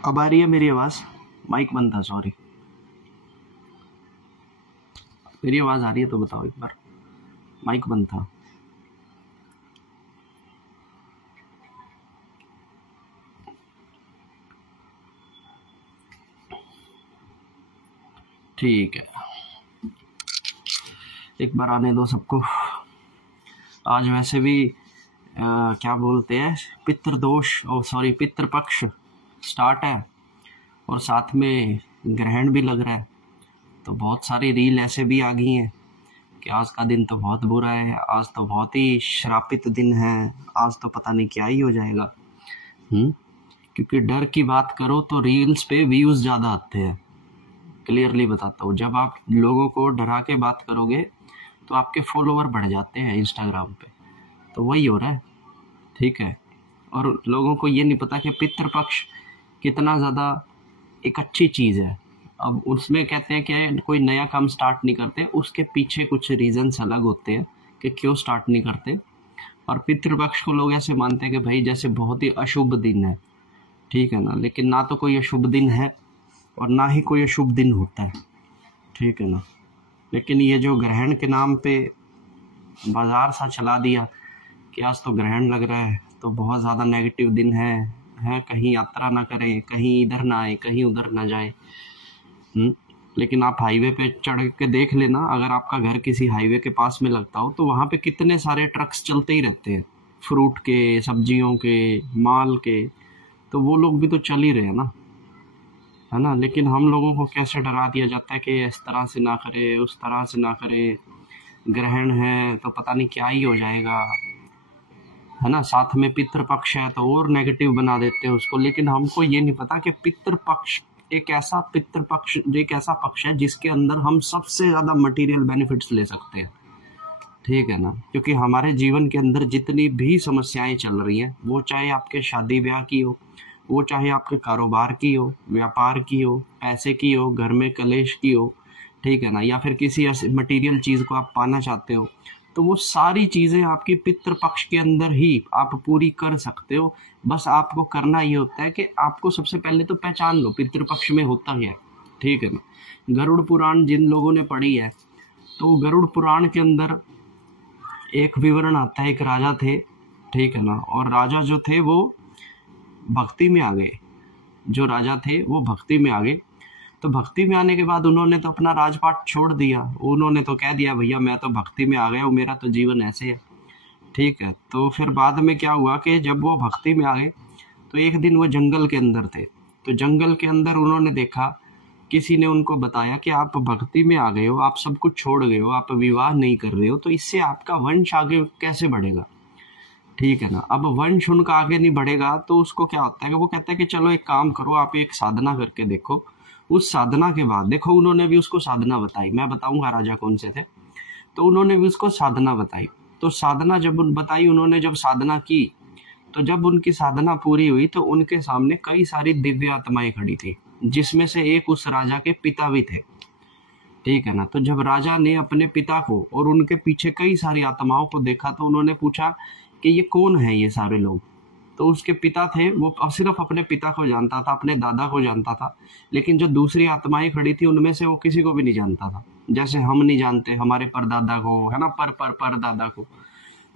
अब आ रही है मेरी आवाज़? माइक बंद था, सॉरी। मेरी आवाज़ आ रही है तो बताओ एक बार। माइक बंद था। ठीक है, एक बार आने दो सबको। आज वैसे भी क्या बोलते हैं, पितृदोष, ओ सॉरी पितृपक्ष स्टार्ट है और साथ में ग्रहण भी लग रहा है। तो बहुत सारी रील ऐसे भी आ गई हैं कि आज का दिन तो बहुत बुरा है, आज तो बहुत ही श्रापित दिन है, आज तो पता नहीं क्या ही हो जाएगा। क्योंकि डर की बात करो तो रील्स पे व्यूज़ ज़्यादा आते हैं। क्लियरली बताता हूँ, जब आप लोगों को डरा के बात करोगे तो आपके फॉलोवर बढ़ जाते हैं इंस्टाग्राम पे। तो वही हो रहा है, ठीक है। और लोगों को ये नहीं पता कि पितृपक्ष कितना ज़्यादा एक अच्छी चीज़ है। अब उसमें कहते हैं कि कोई नया काम स्टार्ट नहीं करते, उसके पीछे कुछ रीजंस अलग होते हैं कि क्यों स्टार्ट नहीं करते। और पितृपक्ष को लोग ऐसे मानते हैं कि भाई जैसे बहुत ही अशुभ दिन है, ठीक है ना। लेकिन ना तो कोई अशुभ दिन है और ना ही कोई अशुभ दिन होता है, ठीक है ना। लेकिन ये जो ग्रहण के नाम पे बाजार सा चला दिया कि आज तो ग्रहण लग रहा है तो बहुत ज़्यादा नेगेटिव दिन है, कहीं यात्रा ना करें, कहीं इधर ना आए, कहीं उधर ना जाए। लेकिन आप हाईवे पे चढ़ के देख लेना, अगर आपका घर किसी हाईवे के पास में लगता हो तो वहाँ पे कितने सारे ट्रक्स चलते ही रहते हैं, फ्रूट के, सब्जियों के, माल के। तो वो लोग भी तो चल ही रहे हैं ना, है ना। लेकिन हम लोगों को कैसे डरा दिया जाता है कि इस तरह से ना करे, उस तरह से ना करे, ग्रहण है तो पता नहीं क्या ही हो जाएगा, है ना। साथ में पितृपक्ष है तो और नेगेटिव बना देते हैं उसको। लेकिन हमको ये नहीं पता कि पितृपक्ष एक ऐसा पक्ष है जिसके अंदर हम सबसे ज़्यादा मटेरियल बेनिफिट्स ले सकते हैं, ठीक है ना। क्योंकि हमारे जीवन के अंदर जितनी भी समस्याएं चल रही हैं, वो चाहे आपके शादी ब्याह की हो, वो चाहे आपके कारोबार की हो, व्यापार की हो, पैसे की हो, घर में कलेश की हो, ठीक है ना, या फिर किसी मटेरियल चीज़ को आप पाना चाहते हो, तो वो सारी चीज़ें आपकी पितृपक्ष के अंदर ही आप पूरी कर सकते हो। बस आपको करना ये होता है कि आपको सबसे पहले तो पहचान लो पितृपक्ष में होता क्या है, ठीक है ना। गरुड़ पुराण जिन लोगों ने पढ़ी है, तो गरुड़ पुराण के अंदर एक विवरण आता है, एक राजा थे, ठीक है ना। और राजा जो थे वो भक्ति में आ गए, जो राजा थे वो भक्ति में आ गए। तो भक्ति में आने के बाद उन्होंने तो अपना राजपाट छोड़ दिया, उन्होंने तो कह दिया भैया मैं तो भक्ति में आ गया हूँ, मेरा तो जीवन ऐसे है, ठीक है। तो फिर बाद में क्या हुआ कि जब वो भक्ति में आ गए तो एक दिन वो जंगल के अंदर थे। तो जंगल के अंदर उन्होंने देखा, किसी ने उनको बताया कि आप भक्ति में आ गए हो, आप सब कुछ छोड़ गए हो, आप विवाह नहीं कर रहे हो, तो इससे आपका वंश आगे कैसे बढ़ेगा, ठीक है ना। अब वंश उनका आगे नहीं बढ़ेगा तो उसको क्या होता है कि वो कहता है कि चलो एक काम करो, आप एक साधना करके देखो। उस साधना के बाद देखो, उन्होंने भी उसको साधना बताई, मैं बताऊंगा राजा कौन से थे। तो उन्होंने भी उसको साधना बताई। तो साधना जब बताई उन्होंने, जब साधना की, तो जब उनकी साधना पूरी हुई तो उनके सामने कई सारी दिव्य आत्माएं खड़ी थी, जिसमें से एक उस राजा के पिता भी थे, ठीक है ना। तो जब राजा ने अपने पिता को और उनके पीछे कई सारी आत्माओं को देखा तो उन्होंने पूछा कि ये कौन है ये सारे लोग। तो उसके पिता थे, वो सिर्फ अपने पिता को जानता था, अपने दादा को जानता था, लेकिन जो दूसरी आत्माएं खड़ी थी उनमें से वो किसी को भी नहीं जानता था। जैसे हम नहीं जानते हमारे परदादा को, है ना, परदादा को,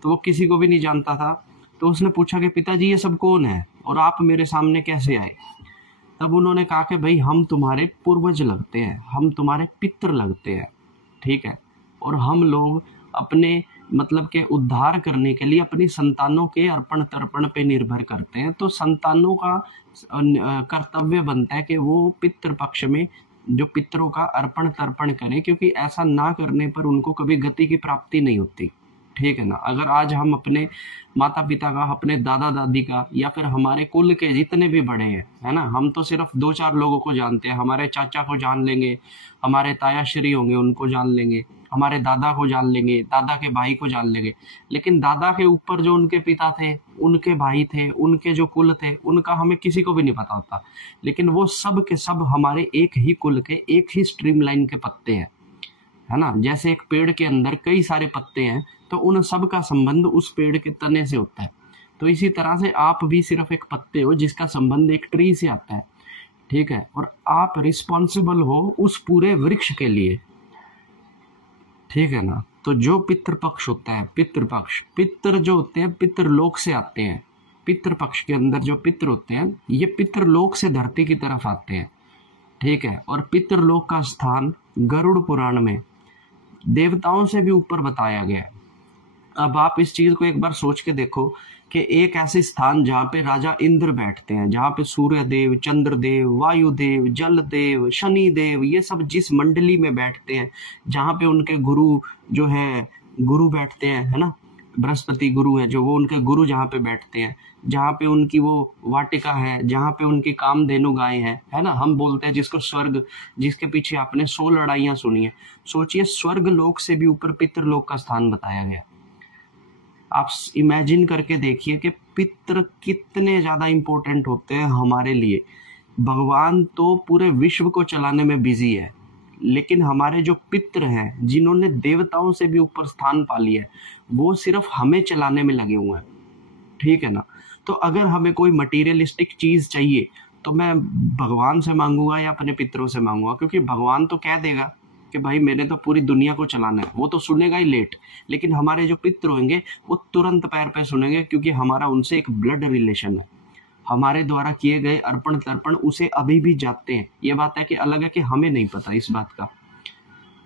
तो वो किसी को भी नहीं जानता था। तो उसने पूछा कि पिताजी ये सब कौन है और आप मेरे सामने कैसे आए। तब उन्होंने कहा कि भाई हम तुम्हारे पूर्वज लगते हैं, हम तुम्हारे पितृ लगते हैं, ठीक है। और हम लोग अपने मतलब के उद्धार करने के लिए अपनी संतानों के अर्पण तर्पण पे निर्भर करते हैं। तो संतानों का कर्तव्य बनता है कि वो पितृपक्ष में जो पितरों का अर्पण तर्पण करें, क्योंकि ऐसा ना करने पर उनको कभी गति की प्राप्ति नहीं होती, ठीक है ना। अगर आज हम अपने माता पिता का, अपने दादा दादी का, या फिर हमारे कुल के जितने भी बड़े हैं, है ना, हम तो सिर्फ 2-4 लोगों को जानते हैं। हमारे चाचा को जान लेंगे, हमारे तायाश्री होंगे उनको जान लेंगे, हमारे दादा को जान लेंगे, दादा के भाई को जान लेंगे। लेकिन दादा के ऊपर जो उनके पिता थे, उनके भाई थे, उनके जो कुल थे, उनका हमें किसी को भी नहीं पता होता। लेकिन वो सब के सब हमारे एक ही कुल के, एक ही स्ट्रीम लाइन के पत्ते हैं, है ना। जैसे एक पेड़ के अंदर कई सारे पत्ते हैं तो उन सब का संबंध उस पेड़ के तने से होता है। तो इसी तरह से आप भी सिर्फ एक पत्ते हो जिसका संबंध एक ट्री से आता है। ठीक है, और आप रिस्पॉन्सिबल हो उस पूरे वृक्ष के लिए, ठीक है ना। तो जो पितृपक्ष होता है, पितृपक्ष, पितृ जो होते हैं पितृलोक से आते हैं, पितृपक्ष के अंदर जो पितृ होते हैं ये पितृलोक से धरती की तरफ आते हैं, ठीक है। और पितृलोक का स्थान गरुड़ पुराण में देवताओं से भी ऊपर बताया गया है। अब आप इस चीज को एक बार सोच के देखो कि एक ऐसे स्थान जहाँ पे राजा इंद्र बैठते हैं, जहाँ पे सूर्य देव, चंद्र देव, वायु देव, जल देव, शनि देव, ये सब जिस मंडली में बैठते हैं, जहाँ पे उनके गुरु जो है गुरु बैठते हैं, है ना, बृहस्पति गुरु है जो, वो उनके गुरु जहाँ पे बैठते हैं, जहाँ पे उनकी वो वाटिका है, जहाँ पे उनकी कामधेनु गाय है ना, हम बोलते हैं जिसको स्वर्ग, जिसके पीछे आपने 100 लड़ाइयां सुनी है। सोचिए स्वर्ग लोक से भी ऊपर पितृलोक का स्थान बताया गया। आप इमेजिन करके देखिए कि पितृ कितने ज्यादा इंपॉर्टेंट होते हैं हमारे लिए। भगवान तो पूरे विश्व को चलाने में बिजी है, लेकिन हमारे जो पितृ हैं जिन्होंने देवताओं से भी ऊपर स्थान पा लिया है, वो सिर्फ हमें चलाने में लगे हुए हैं, ठीक है ना। तो अगर हमें कोई मटीरियलिस्टिक चीज चाहिए तो मैं भगवान से मांगूंगा या अपने पितरों से मांगूंगा, क्योंकि भगवान तो कह देगा कि भाई मैंने तो पूरी दुनिया को चलाना है, वो तो सुनेगा ही लेट, लेकिन हमारे जो पितृ होंगे वो तुरंत पैर पे सुनेंगे, क्योंकि हमारा उनसे एक ब्लड रिलेशन है। हमारे द्वारा किए गए अर्पण तर्पण उसे अभी भी जाते हैं। ये बात है कि अलग है कि हमें नहीं पता इस बात का,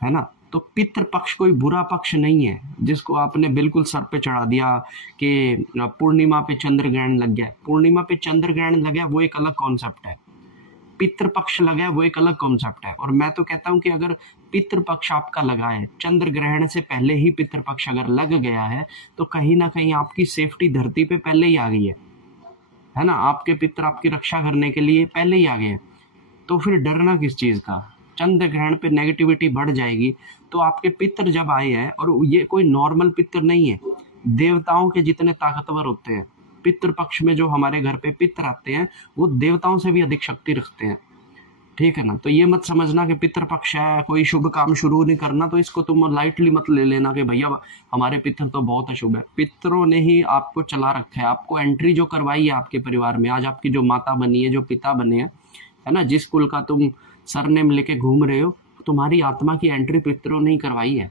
है ना। तो पितृ पक्ष कोई बुरा पक्ष नहीं है जिसको आपने बिल्कुल सर पे चढ़ा दिया कि पूर्णिमा पे चंद्र ग्रहण लग गया। पूर्णिमा पे चंद्र ग्रहण लग गया वो एक अलग कॉन्सेप्ट है, पितृपक्ष लगा वो एक अलग कॉन्सेप्ट है। और मैं तो कहता हूं कि अगर पितृपक्ष आपका लगा है, चंद्र ग्रहण से पहले ही पितृपक्ष अगर लग गया है, तो कहीं ना कहीं आपकी सेफ्टी धरती पे पहले ही आ गई है ना। आपके पितृ आपकी रक्षा करने के लिए पहले ही आ गए, तो फिर डरना किस चीज का। चंद्र ग्रहण पे नेगेटिविटी बढ़ जाएगी, तो आपके पितृ जब आए हैं, और ये कोई नॉर्मल पितृ नहीं है, देवताओं के जितने ताकतवर होते हैं, पितृपक्ष में जो हमारे घर पे पितृ आते हैं वो देवताओं से भी अधिक शक्ति रखते हैं, ठीक है ना। तो ये मत समझना कि पितृपक्ष है कोई शुभ काम शुरू नहीं करना, तो इसको तुम लाइटली मत ले लेना कि भैया हमारे पितृ तो बहुत अशुभ है। पितरों ने ही आपको चला रखा है, आपको एंट्री जो करवाई है आपके परिवार में, आज आपकी जो माता बनी है, जो पिता बने हैं, है ना, जिस कुल का तुम सरनेम लेके घूम रहे हो, तुम्हारी आत्मा की एंट्री पितरों ने ही करवाई है,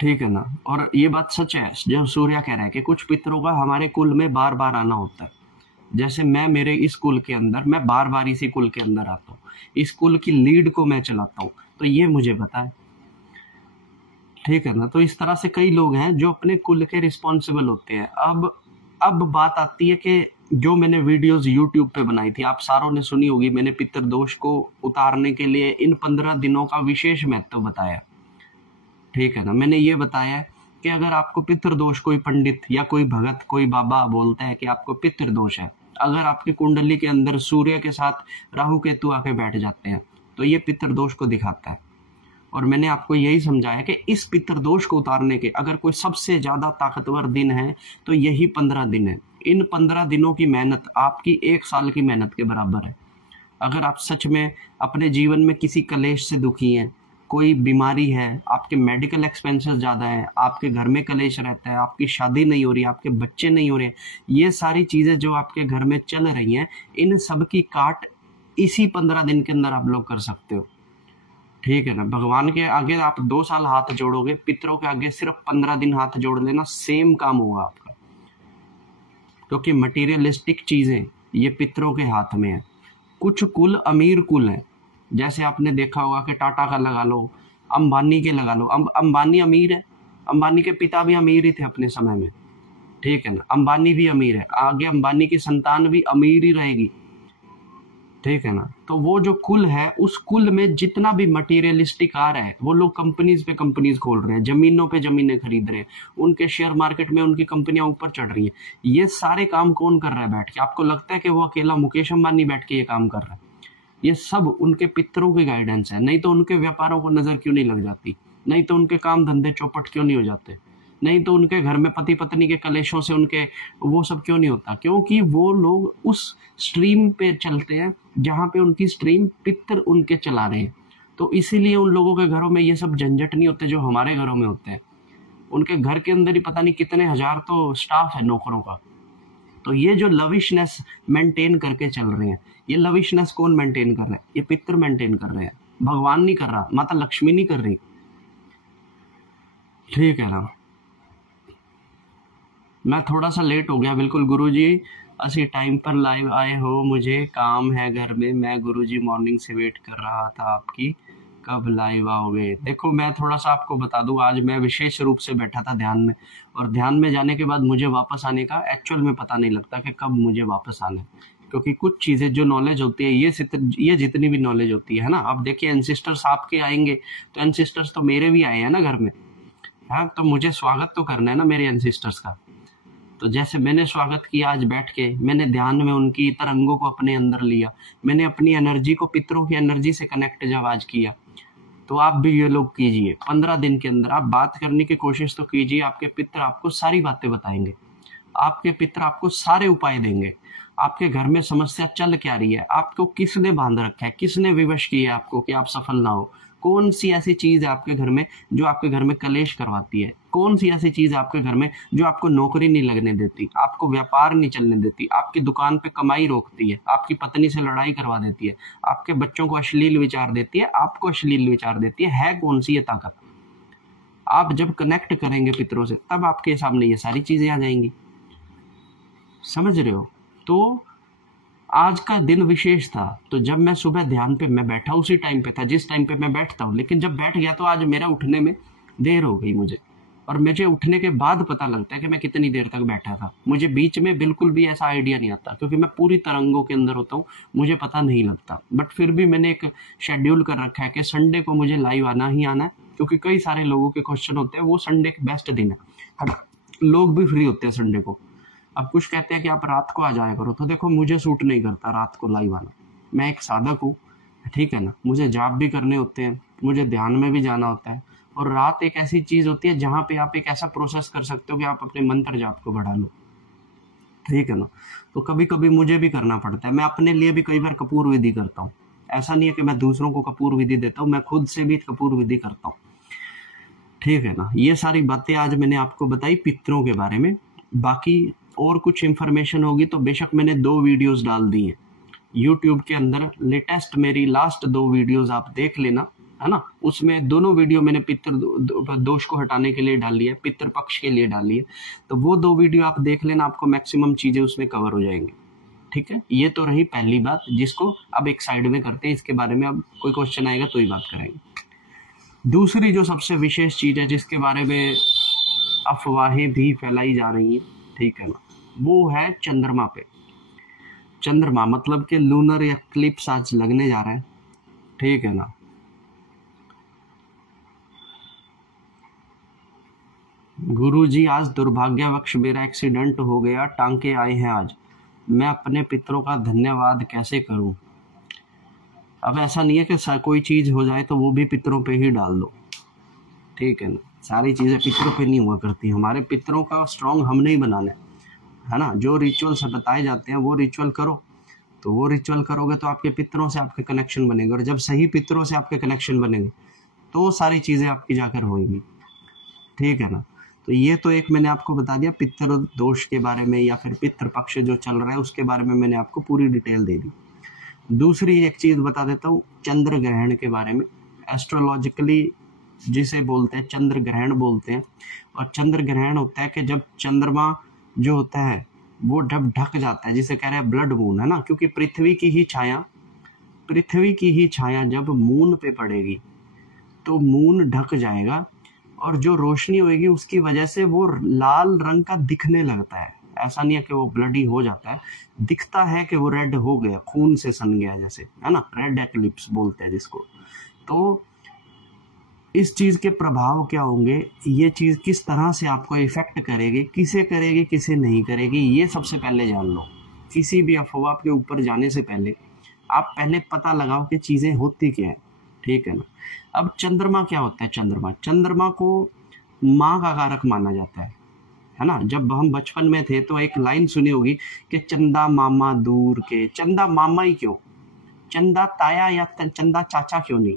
ठीक है ना। और ये बात सच है जो सूर्या कह रहा है कि कुछ पितरों का हमारे कुल में बार बार आना होता है। जैसे मैं मेरे इस कुल के अंदर, मैं बार बार इसी कुल के अंदर आता हूँ, इस कुल की लीड को मैं चलाता हूँ, तो ये मुझे पता है, ठीक है ना। तो इस तरह से कई लोग हैं जो अपने कुल के रिस्पॉन्सिबल होते हैं। अब बात आती है कि जो मैंने वीडियोस यूट्यूब पे बनाई थी, आप सारों ने सुनी होगी, मैंने पितृदोष को उतारने के लिए इन 15 दिनों का विशेष महत्व बताया, ठीक है ना। मैंने ये बताया कि अगर आपको पितृदोष, कोई पंडित या कोई भगत, कोई बाबा बोलता है कि आपको पितृदोष है, अगर आपकी कुंडली के अंदर सूर्य के साथ राहु केतु आके बैठ जाते हैं, तो ये पितृदोष को दिखाता है। और मैंने आपको यही समझाया कि इस पितृदोष को उतारने के अगर कोई सबसे ज्यादा ताकतवर दिन है तो यही 15 दिन है। इन 15 दिनों की मेहनत आपकी 1 साल की मेहनत के बराबर है। अगर आप सच में अपने जीवन में किसी कलेश से दुखी हैं, कोई बीमारी है, आपके मेडिकल एक्सपेंसेस ज़्यादा है, आपके घर में कलेश रहता है, आपकी शादी नहीं हो रही, आपके बच्चे नहीं हो रहे, ये सारी चीज़ें जो आपके घर में चल रही हैं, इन सब की काट इसी 15 दिन के अंदर आप लोग कर सकते हो, ठीक है ना। भगवान के आगे आप 2 साल हाथ जोड़ोगे, पितरों के आगे सिर्फ 15 दिन हाथ जोड़ लेना, सेम काम होगा आपका। क्योंकि मटीरियलिस्टिक चीज़ें ये पितरों के हाथ में है। कुछ कुल अमीर कुल है, जैसे आपने देखा होगा कि टाटा का लगा लो, अंबानी के लगा लो। अंबानी अमीर है, अंबानी के पिता भी अमीर ही थे अपने समय में, ठीक है ना। अंबानी भी अमीर है, आगे अंबानी की संतान भी अमीर ही रहेगी, ठीक है ना। तो वो जो कुल है, उस कुल में जितना भी मटीरियलिस्टिक आ रहा है, वो लोग कंपनीज पे कंपनीज खोल रहे हैं, जमीनों पे जमीनें खरीद रहे हैं, उनके शेयर मार्केट में उनकी कंपनियां ऊपर चढ़ रही है। ये सारे काम कौन कर रहा है बैठ के? आपको लगता है कि वो अकेला मुकेश अंबानी बैठ के ये काम कर रहा है? ये सब उनके पितरों की गाइडेंस है। नहीं तो उनके व्यापारों को नजर क्यों नहीं लग जाती? नहीं तो उनके काम धंधे चौपट क्यों नहीं हो जाते? नहीं तो उनके घर में पति पत्नी के कलेशों से उनके वो सब क्यों नहीं होता? क्योंकि वो लोग उस स्ट्रीम पे चलते हैं जहाँ पे उनकी स्ट्रीम पितर उनके चला रहे हैं। तो इसीलिए उन लोगों के घरों में ये सब झंझट नहीं होते जो हमारे घरों में होते हैं। उनके घर के अंदर ही पता नहीं कितने हजार तो स्टाफ है नौकरों का, तो ये जो लविशनेस मेंटेन करके चल रहे हैं, ये लविशनेस कौन मेंटेन कर रहे हैं? ये पितर मेंटेन कर रहे हैं, भगवान नहीं कर रहा, माता लक्ष्मी नहीं कर रही। ठीक है ना। मैं थोड़ा सा लेट हो गया बिल्कुल गुरुजी, असी टाइम पर लाइव आए हो, मुझे काम है घर में। मैं गुरुजी मॉर्निंग से वेट कर रहा था आपकी, कब लाइव आओगे? देखो मैं थोड़ा सा आपको बता दूं, आज मैं विशेष रूप से बैठा था ध्यान में, और ध्यान में जाने के बाद मुझे वापस आने का एक्चुअल में पता नहीं लगता कि कब मुझे वापस आना है, क्योंकि कुछ चीज़ें जो नॉलेज होती है, ये जितनी भी नॉलेज होती है ना, अब देखिए एंसिस्टर्स आपके आएंगे तो एंसिस्टर्स तो मेरे भी आए हैं ना घर में, हाँ, तो मुझे स्वागत तो करना है ना मेरे एंसिस्टर्स का। तो जैसे मैंने स्वागत किया आज बैठ के, मैंने ध्यान में उनकी तरंगों को अपने अंदर लिया, मैंने अपनी एनर्जी को पितरों की एनर्जी से कनेक्ट जब आज किया, तो आप भी ये लोग कीजिए। 15 दिन के अंदर आप बात करने की कोशिश तो कीजिए, आपके पितर आपको सारी बातें बताएंगे, आपके पितर आपको सारे उपाय देंगे। आपके घर में समस्या चल क्या रही है, आपको किसने बांध रखा है, किसने विवश किया है आपको कि आप सफल ना हो, कौन सी ऐसी चीज है आपके घर में जो आपके घर में कलेश करवाती है, कौन सी ऐसी चीज है आपके घर में जो आपको नौकरी नहीं लगने देती, आपको व्यापार नहीं चलने देती, आपकी दुकान पे कमाई रोकती है, आपकी पत्नी से लड़ाई करवा देती है, आपके बच्चों को अश्लील विचार देती है, आपको अश्लील विचार देती है कौन सी ये ताकत? आप जब कनेक्ट करेंगे पितरों से, तब आपके सामने ये सारी चीजें आ जाएंगी। समझ रहे हो? तो आज का दिन विशेष था, तो जब मैं सुबह ध्यान पे मैं बैठा, उसी टाइम पे था जिस टाइम पे मैं बैठता हूँ, लेकिन जब बैठ गया तो आज मेरा उठने में देर हो गई मुझे, और मुझे उठने के बाद पता लगता है कि मैं कितनी देर तक बैठा था। मुझे बीच में बिल्कुल भी ऐसा आइडिया नहीं आता, क्योंकि मैं पूरी तरंगों के अंदर होता हूँ, मुझे पता नहीं लगता। बट फिर भी मैंने एक शेड्यूल कर रखा है कि संडे को मुझे लाइव आना ही आना है, क्योंकि कई सारे लोगों के क्वेश्चन होते हैं, वो संडे के बेस्ट दिन है, लोग भी फ्री होते हैं संडे को। अब कुछ कहते हैं कि आप रात को आ जाया करो, तो देखो मुझे सूट नहीं करता रात को लाइव आना, मैं एक साधक हूँ, ठीक है ना, मुझे जाप भी करने होते हैं, मुझे ध्यान में भी जाना होता है, और रात एक ऐसी चीज होती है जहाँ पे आप एक ऐसा प्रोसेस कर सकते हो कि आप अपने मंत्र जाप को बढ़ा लो, ठीक है ना। तो कभी कभी मुझे भी करना पड़ता है, मैं अपने लिए भी कई बार कपूर विधि करता हूँ, ऐसा नहीं है कि मैं दूसरों को कपूर विधि देता हूँ, मैं खुद से भी कपूर विधि करता हूँ, ठीक है ना। ये सारी बातें आज मैंने आपको बताई पितरों के बारे में। बाकी और कुछ इन्फॉर्मेशन होगी तो बेशक मैंने 2 वीडियोस डाल दी हैं यूट्यूब के अंदर, लेटेस्ट मेरी लास्ट 2 वीडियोस आप देख लेना, है ना। उसमें दोनों वीडियो मैंने पितृ दोष को हटाने के लिए डाली है, पितृ पक्ष के लिए डाली है, तो वो 2 वीडियो आप देख लेना, आपको मैक्सिमम चीजें उसमें कवर हो जाएंगी, ठीक है। ये तो रही पहली बात, जिसको अब एक साइड में करते हैं, इसके बारे में अब कोई क्वेश्चन आएगा तो ही बात करेंगे। दूसरी जो सबसे विशेष चीज है जिसके बारे में अफवाहें भी फैलाई जा रही हैं, ठीक है ना, वो है चंद्रमा पे। चंद्रमा मतलब कि लूनर एक्लिप्स आज लगने जा रहा है, ठीक है ना। गुरुजी आज दुर्भाग्यवश मेरा एक्सीडेंट हो गया, टांके आए हैं आज, मैं अपने पितरों का धन्यवाद कैसे करूं? अब ऐसा नहीं है कि कोई चीज हो जाए तो वो भी पितरों पे ही डाल दो, ठीक है ना। सारी चीजें पितरों पे नहीं हुआ करती, हमारे पितरों का स्ट्रॉन्ग हमने ही बनाना है ना। जो रिचुअल्स बताए जाते हैं वो रिचुअल करो, तो वो रिचुअल करोगे तो आपके पितरों से आपके कनेक्शन बनेंगे, और जब सही पितरों से आपके कनेक्शन बनेंगे तो सारी चीजें आपकी जाकर होंगी, ठीक है ना। तो ये तो एक मैंने आपको बता दिया पितृ दोष के बारे में, या फिर पितृ पक्ष जो चल रहा है उसके बारे में मैंने आपको पूरी डिटेल दे दी। दूसरी एक चीज बता देता हूँ चंद्र ग्रहण के बारे में। एस्ट्रोलॉजिकली जिसे बोलते हैं चंद्र ग्रहण बोलते हैं, और चंद्र ग्रहण होता है कि जब चंद्रमा जो होता है वो जब ढक जाता है, जिसे कह रहे हैं ब्लड मून, है ना, क्योंकि पृथ्वी की ही छाया जब मून पे पड़ेगी तो मून ढक जाएगा, और जो रोशनी होगी उसकी वजह से वो लाल रंग का दिखने लगता है। ऐसा नहीं है कि वो ब्लडी हो जाता है, दिखता है कि वो रेड हो गया, खून से सन गया जैसे, है ना, रेड एक्लिप्स बोलते हैं जिसको। तो इस चीज के प्रभाव क्या होंगे, ये चीज किस तरह से आपको इफेक्ट करेगी, किसे नहीं करेगी, ये सबसे पहले जान लो। किसी भी अफवाह के ऊपर जाने से पहले आप पहले पता लगाओ कि चीजें होती क्या है, ठीक है ना। अब चंद्रमा क्या होता है? चंद्रमा को माँ का कारक माना जाता है ना। जब हम बचपन में थे तो एक लाइन सुनी होगी कि चंदा मामा दूर के। चंदा मामा ही क्यों, चंदा ताया या चंदा चाचा क्यों नहीं?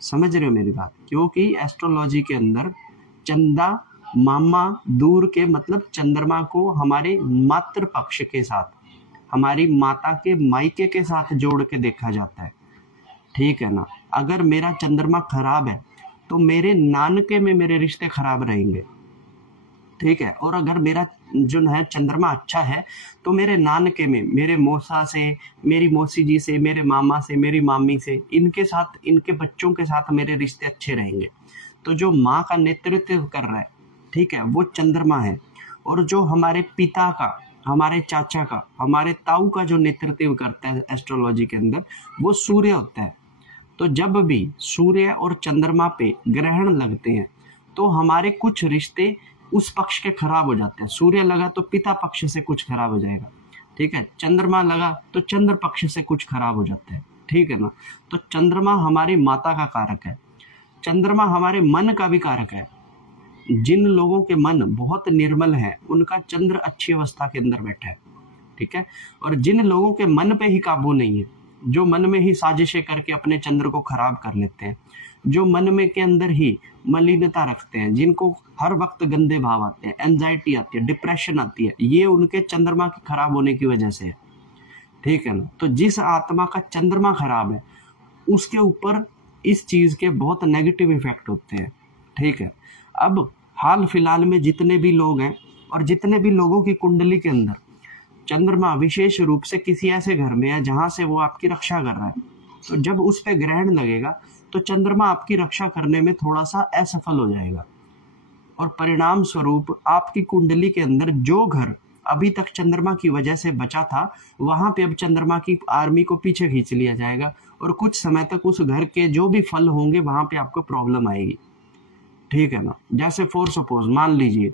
समझ रहे हो मेरी बात? क्योंकि एस्ट्रोलॉजी के अंदर चंदा मामा दूर के मतलब चंद्रमा को हमारे मातृ पक्ष के साथ, हमारी माता के मायके के साथ जोड़ के देखा जाता है, ठीक है ना। अगर मेरा चंद्रमा खराब है तो मेरे नानके में मेरे रिश्ते खराब रहेंगे, ठीक है। और अगर मेरा जो है चंद्रमा अच्छा है तो मेरे नानके में, मेरे मौसा से, मेरी मौसी जी से, मेरे मामा से, मेरी मामी से, इनके साथ, इनके बच्चों के साथ मेरे रिश्ते अच्छे रहेंगे। तो जो माँ का नेतृत्व कर रहा है, ठीक है, वो चंद्रमा है। और जो हमारे पिता का, हमारे चाचा का, हमारे ताऊ का जो नेतृत्व करता है एस्ट्रोलॉजी के अंदर, वो सूर्य होता है। तो जब भी सूर्य और चंद्रमा पे ग्रहण लगते हैं तो हमारे कुछ रिश्ते उस पक्ष के खराब हो जाते हैं। सूर्य लगा तो पिता पक्ष से कुछ खराब हो जाएगा, ठीक है। चंद्रमा लगा तो चंद्र पक्ष से कुछ खराब हो जाता है, ठीक है ना। तो चंद्रमा हमारी माता का कारक है, चंद्रमा हमारे मन का भी कारक है। जिन लोगों के मन बहुत निर्मल है उनका चंद्र अच्छी अवस्था के अंदर बैठा है, ठीक है। और जिन लोगों के मन पे ही काबू नहीं है, जो मन में ही साजिशें करके अपने चंद्र को खराब कर लेते हैं, जो मन में के अंदर ही मलिनता रखते हैं, जिनको हर वक्त गंदे भाव आते हैं, एंजाइटी आती है, डिप्रेशन आती है, ये उनके चंद्रमा के खराब होने की वजह से है, ठीक है ना। तो जिस आत्मा का चंद्रमा खराब है उसके ऊपर इस चीज के बहुत नेगेटिव इफेक्ट होते हैं, ठीक है। अब हाल फिलहाल में जितने भी लोग हैं और जितने भी लोगों की कुंडली के अंदर चंद्रमा विशेष रूप से किसी ऐसे घर में है जहां से वो आपकी रक्षा कर रहा है, तो जब उस पे ग्रहण लगेगा तो चंद्रमा आपकी रक्षा करने में थोड़ा सा असफल हो जाएगा। और परिणाम स्वरूप आपकी कुंडली के अंदर जो घर अभी तक चंद्रमा की वजह से बचा था, वहां पे अब चंद्रमा की आर्मी को पीछे खींच लिया जाएगा और कुछ समय तक उस घर के जो भी फल होंगे वहां पे आपको प्रॉब्लम आएगी, ठीक है ना। जैसे फॉर सपोज मान लीजिए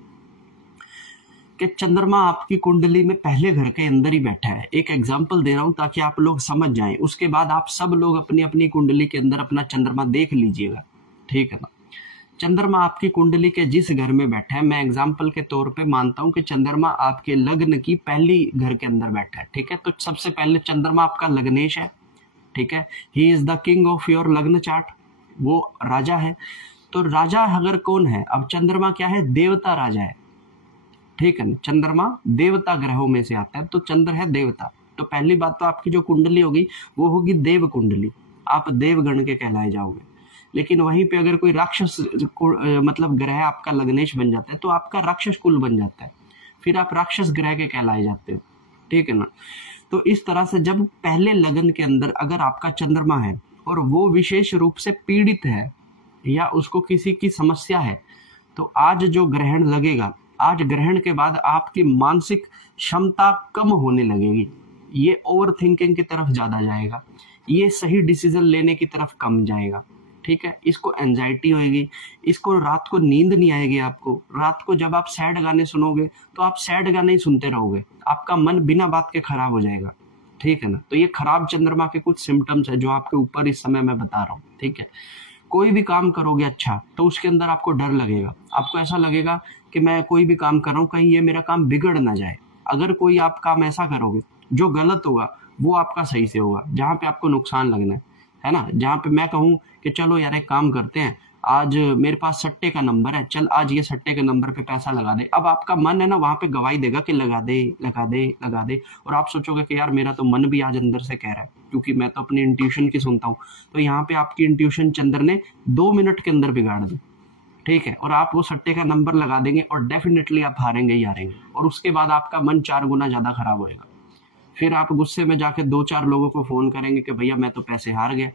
कि चंद्रमा आपकी कुंडली में पहले घर के अंदर ही बैठा है। एक एग्जांपल दे रहा हूं ताकि आप लोग समझ जाएं, उसके बाद आप सब लोग अपनी अपनी कुंडली के अंदर अपना चंद्रमा देख लीजिएगा, ठीक है ना। चंद्रमा आपकी कुंडली के जिस घर में बैठा है, मैं एग्जांपल के तौर पे मानता हूं कि चंद्रमा आपके लग्न की पहली घर के अंदर बैठा है, ठीक है। तो सबसे पहले चंद्रमा आपका लग्नेश है, ठीक है। He is the king of your लग्न चार्ट, वो राजा है। तो राजा अगर कौन है, अब चंद्रमा क्या है, देवता राजा है, ठीक है। चंद्रमा देवता ग्रहों में से आता है, तो चंद्र है देवता। तो पहली बात तो आपकी जो कुंडली होगी वो होगी देव कुंडली, आप देवगण के कहलाए जाओगे। लेकिन वहीं पे अगर कोई राक्षस मतलब ग्रह आपका लग्नेश बन जाता है तो आपका राक्षस कुल बन जाता है, फिर आप राक्षस ग्रह के कहलाए जाते हो, ठीक है ना। तो इस तरह से जब पहले लगन के अंदर अगर आपका चंद्रमा है और वो विशेष रूप से पीड़ित है या उसको किसी की समस्या है, तो आज जो ग्रहण लगेगा, आज ग्रहण के बाद आपकी मानसिक क्षमता कम होने लगेगी, ये ओवर थिंकिंग की तरफ ज्यादा जाएगा, ये सही डिसीजन लेने की तरफ कम जाएगा, ठीक है। इसको एंजाइटी होगी, इसको रात को नींद नहीं आएगी आपको। रात को जब आप सैड गाने सुनोगे तो आप सैड गाने ही सुनते रहोगे, आपका मन बिना बात के खराब हो जाएगा, ठीक है ना। तो ये खराब चंद्रमा के कुछ सिम्टम्स है जो आपके ऊपर इस समय मैं बता रहा हूँ, ठीक है। कोई भी काम करोगे अच्छा तो उसके अंदर आपको डर लगेगा, आपको ऐसा लगेगा कि मैं कोई भी काम कर रहा हूँ कहीं ये मेरा काम बिगड़ ना जाए। अगर कोई आप काम ऐसा करोगे जो गलत होगा वो आपका सही से होगा, जहाँ पे आपको नुकसान लगना है ना। जहाँ पे मैं कहूँ कि चलो यार एक काम करते हैं, आज मेरे पास सट्टे का नंबर है, चल आज ये सट्टे के नंबर पे पैसा लगा दे, अब आपका मन है ना वहां पे गवाही देगा कि लगा दे लगा दे लगा दे, और आप सोचोगे कि यार मेरा तो मन भी आज अंदर से कह रहा है, क्योंकि मैं तो अपनी इंट्यूशन की सुनता हूँ। तो यहाँ पे आपकी इंट्यूशन चंद्र ने 2 मिनट के अंदर बिगाड़ दी, ठीक है। और आप वो सट्टे का नंबर लगा देंगे और डेफिनेटली आप हारेंगे ही हारेंगे, और उसके बाद आपका मन 4 गुना ज्यादा खराब होएगा। फिर आप गुस्से में जाके 2-4 लोगों को फोन करेंगे कि भैया मैं तो पैसे हार गया,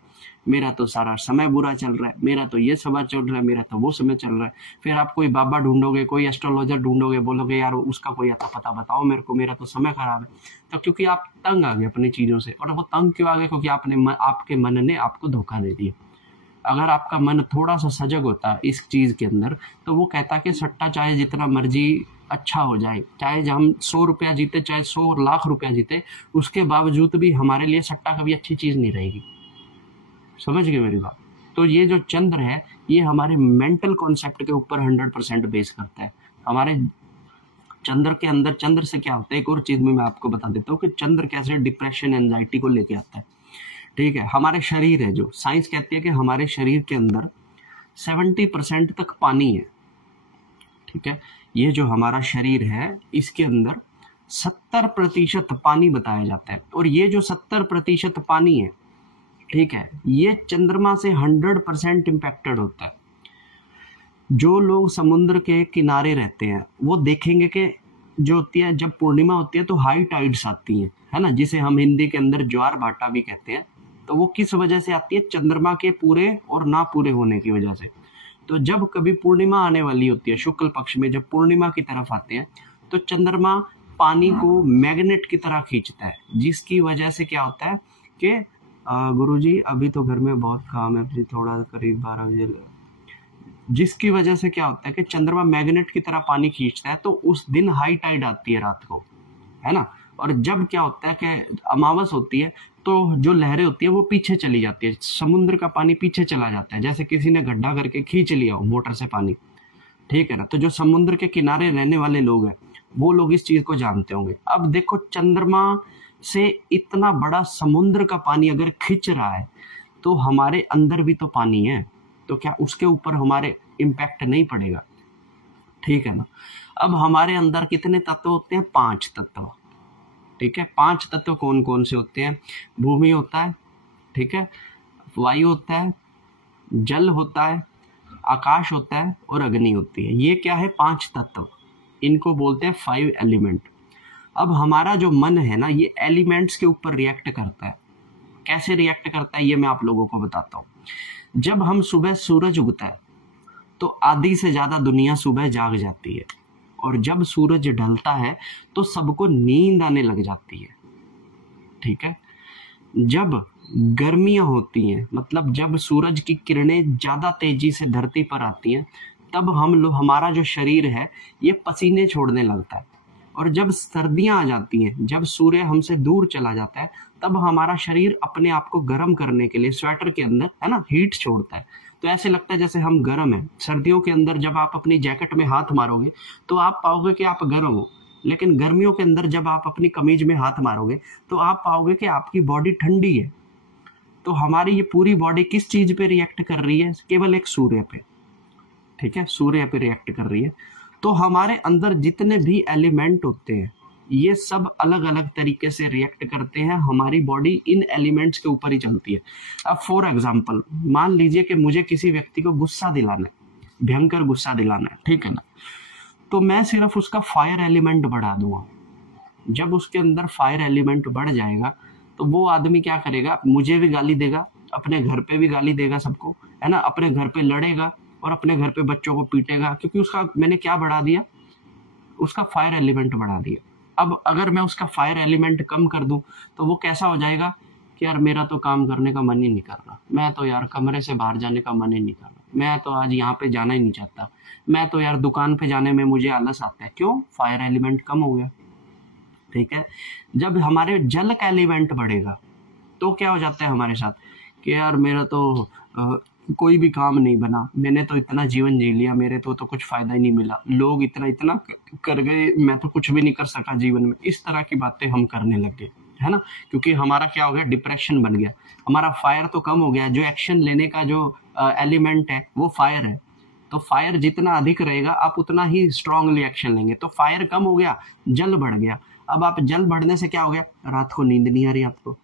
मेरा तो सारा समय बुरा चल रहा है, मेरा तो ये समय चल रहा है, मेरा तो वो समय चल रहा है। फिर आप कोई बाबा ढूंढोगे, कोई एस्ट्रोलॉजर ढूंढोगे, बोलोगे यार उसका कोई आता पता बताओ मेरे को, मेरा तो समय खराब है। तो क्योंकि आप तंग आ गए अपनी चीजों से, और वो तंग क्यों आ गए, क्योंकि आपके मन ने आपको धोखा दे दिया। अगर आपका मन थोड़ा सा सजग होता इस चीज के अंदर तो वो कहता कि सट्टा चाहे जितना मर्जी अच्छा हो जाए, चाहे हम 100 रुपया जीते, चाहे 100 लाख रुपया जीते, उसके बावजूद भी हमारे लिए सट्टा कभी अच्छी चीज नहीं रहेगी। समझ गए मेरी बात। तो ये जो चंद्र है ये हमारे मेंटल कॉन्सेप्ट के ऊपर 100% बेस करता है। हमारे चंद्र के अंदर, चंद्र से क्या होता है, एक और चीज में मैं आपको बता देता हूँ कि चंद्र कैसे डिप्रेशन एंजाइटी को लेके आता है, ठीक है। हमारे शरीर है, जो साइंस कहती है कि हमारे शरीर के अंदर 70% तक पानी है, ठीक है, ये जो हमारा शरीर है इसके अंदर 70% पानी बताया जाता है, और ये जो 70% पानी है, ठीक है, ये चंद्रमा से 100% इम्पैक्टेड होता है। जो लोग समुद्र के किनारे रहते हैं वो देखेंगे कि जो होती है, जब पूर्णिमा होती है तो हाई टाइड्स आती हैं, है ना, जिसे हम हिंदी के अंदर ज्वार भाटा भी कहते हैं। तो वो किस वजह से आती है? चंद्रमा के पूरे और ना पूरे होने की वजह से। तो जब कभी पूर्णिमा आने वाली होती है, शुक्ल पक्ष में जब पूर्णिमा की तरफ आते हैं, तो चंद्रमा पानी को मैग्नेट की तरह खींचता है, जिसकी वजह से क्या होता है कि गुरुजी अभी तो घर में बहुत काम है, फिर थोड़ा करीब 12 बजे, जिसकी वजह से क्या होता है कि चंद्रमा मैग्नेट की तरह पानी खींचता है, तो उस दिन हाई टाइड आती है रात को, है ना। और जब क्या होता है कि अमावस होती है तो जो लहरें होती है वो पीछे चली जाती है, समुद्र का पानी पीछे चला जाता है, जैसे किसी ने गड्ढा करके खींच लिया हो मोटर से पानी, ठीक है ना। तो जो समुद्र के किनारे रहने वाले लोग हैं वो लोग इस चीज को जानते होंगे। अब देखो, चंद्रमा से इतना बड़ा समुद्र का पानी अगर खींच रहा है तो हमारे अंदर भी तो पानी है, तो क्या उसके ऊपर हमारे इम्पैक्ट नहीं पड़ेगा? ठीक है ना। अब हमारे अंदर कितने तत्व होते हैं? 5 तत्व, ठीक है। 5 तत्व कौन कौन से होते हैं? भूमि होता है, ठीक है, वायु होता है, जल होता है, आकाश होता है और अग्नि होती है। ये क्या है? 5 तत्व, इनको बोलते हैं 5 एलिमेंट। अब हमारा जो मन है ना, ये एलिमेंट्स के ऊपर रिएक्ट करता है। कैसे रिएक्ट करता है ये मैं आप लोगों को बताता हूँ। जब हम सुबह सूरज उगता है तो आधी से ज्यादा दुनिया सुबह जाग जाती है, और जब सूरज ढलता है तो सबको नींद आने लग जाती है, ठीक है। जब गर्मियां होती हैं, मतलब जब सूरज की किरणें ज्यादा तेजी से धरती पर आती हैं, तब हमारा जो शरीर है ये पसीने छोड़ने लगता है। और जब सर्दियां आ जाती हैं, जब सूर्य हमसे दूर चला जाता है, तब हमारा शरीर अपने आप को गर्म करने के लिए स्वेटर के अंदर, है ना, हीट छोड़ता है। तो ऐसे लगता है जैसे हम गर्म हैं। सर्दियों के अंदर जब आप अपनी जैकेट में हाथ मारोगे तो आप पाओगे कि आप गर्म हो, लेकिन गर्मियों के अंदर जब आप अपनी कमीज में हाथ मारोगे तो आप पाओगे कि आपकी बॉडी ठंडी है। तो हमारी ये पूरी बॉडी किस चीज पे रिएक्ट कर रही है? केवल एक सूर्य पे, ठीक है, सूर्य पे रिएक्ट कर रही है। तो हमारे अंदर जितने भी एलिमेंट होते हैं ये सब अलग अलग तरीके से रिएक्ट करते हैं, हमारी बॉडी इन एलिमेंट्स के ऊपर ही चलती है। अब फॉर एग्जांपल मान लीजिए कि मुझे किसी व्यक्ति को गुस्सा दिलाना है, भयंकर गुस्सा दिलाना है, ठीक है ना, तो मैं सिर्फ उसका फायर एलिमेंट बढ़ा दूंगा। जब उसके अंदर फायर एलिमेंट बढ़ जाएगा तो वो आदमी क्या करेगा? मुझे भी गाली देगा, अपने घर पे भी गाली देगा सबको, है ना, अपने घर पे लड़ेगा और अपने घर पे बच्चों को पीटेगा, क्योंकि उसका मैंने क्या बढ़ा दिया? उसका फायर एलिमेंट बढ़ा दिया। अब अगर मैं उसका फायर एलिमेंट कम कर दूं तो वो कैसा हो जाएगा कि यार मेरा तो काम करने का मन ही नहीं कर रहा, मैं तो यार कमरे से बाहर जाने का मन ही नहीं कर रहा, मैं तो आज यहाँ पे जाना ही नहीं चाहता, मैं तो यार दुकान पे जाने में मुझे आलस आता है। क्यों? फायर एलिमेंट कम हो गया, ठीक है। जब हमारे जल का एलिमेंट बढ़ेगा तो क्या हो जाता है हमारे साथ कि यार मेरा तो कोई भी काम नहीं बना, मैंने तो इतना जीवन जी लिया, मेरे तो कुछ फायदा ही नहीं मिला, लोग इतना इतना कर गए, मैं तो कुछ भी नहीं कर सका जीवन में। इस तरह की बातें हम करने लग गए, है ना, क्योंकि हमारा क्या हो गया? डिप्रेशन बन गया। हमारा फायर तो कम हो गया, जो एक्शन लेने का जो एलिमेंट है वो फायर है। तो फायर जितना अधिक रहेगा आप उतना ही स्ट्रांगली एक्शन लेंगे। तो फायर कम हो गया, जल बढ़ गया। अब आप जल बढ़ने से क्या हो गया? रात को नींद नहीं आ रही आपको,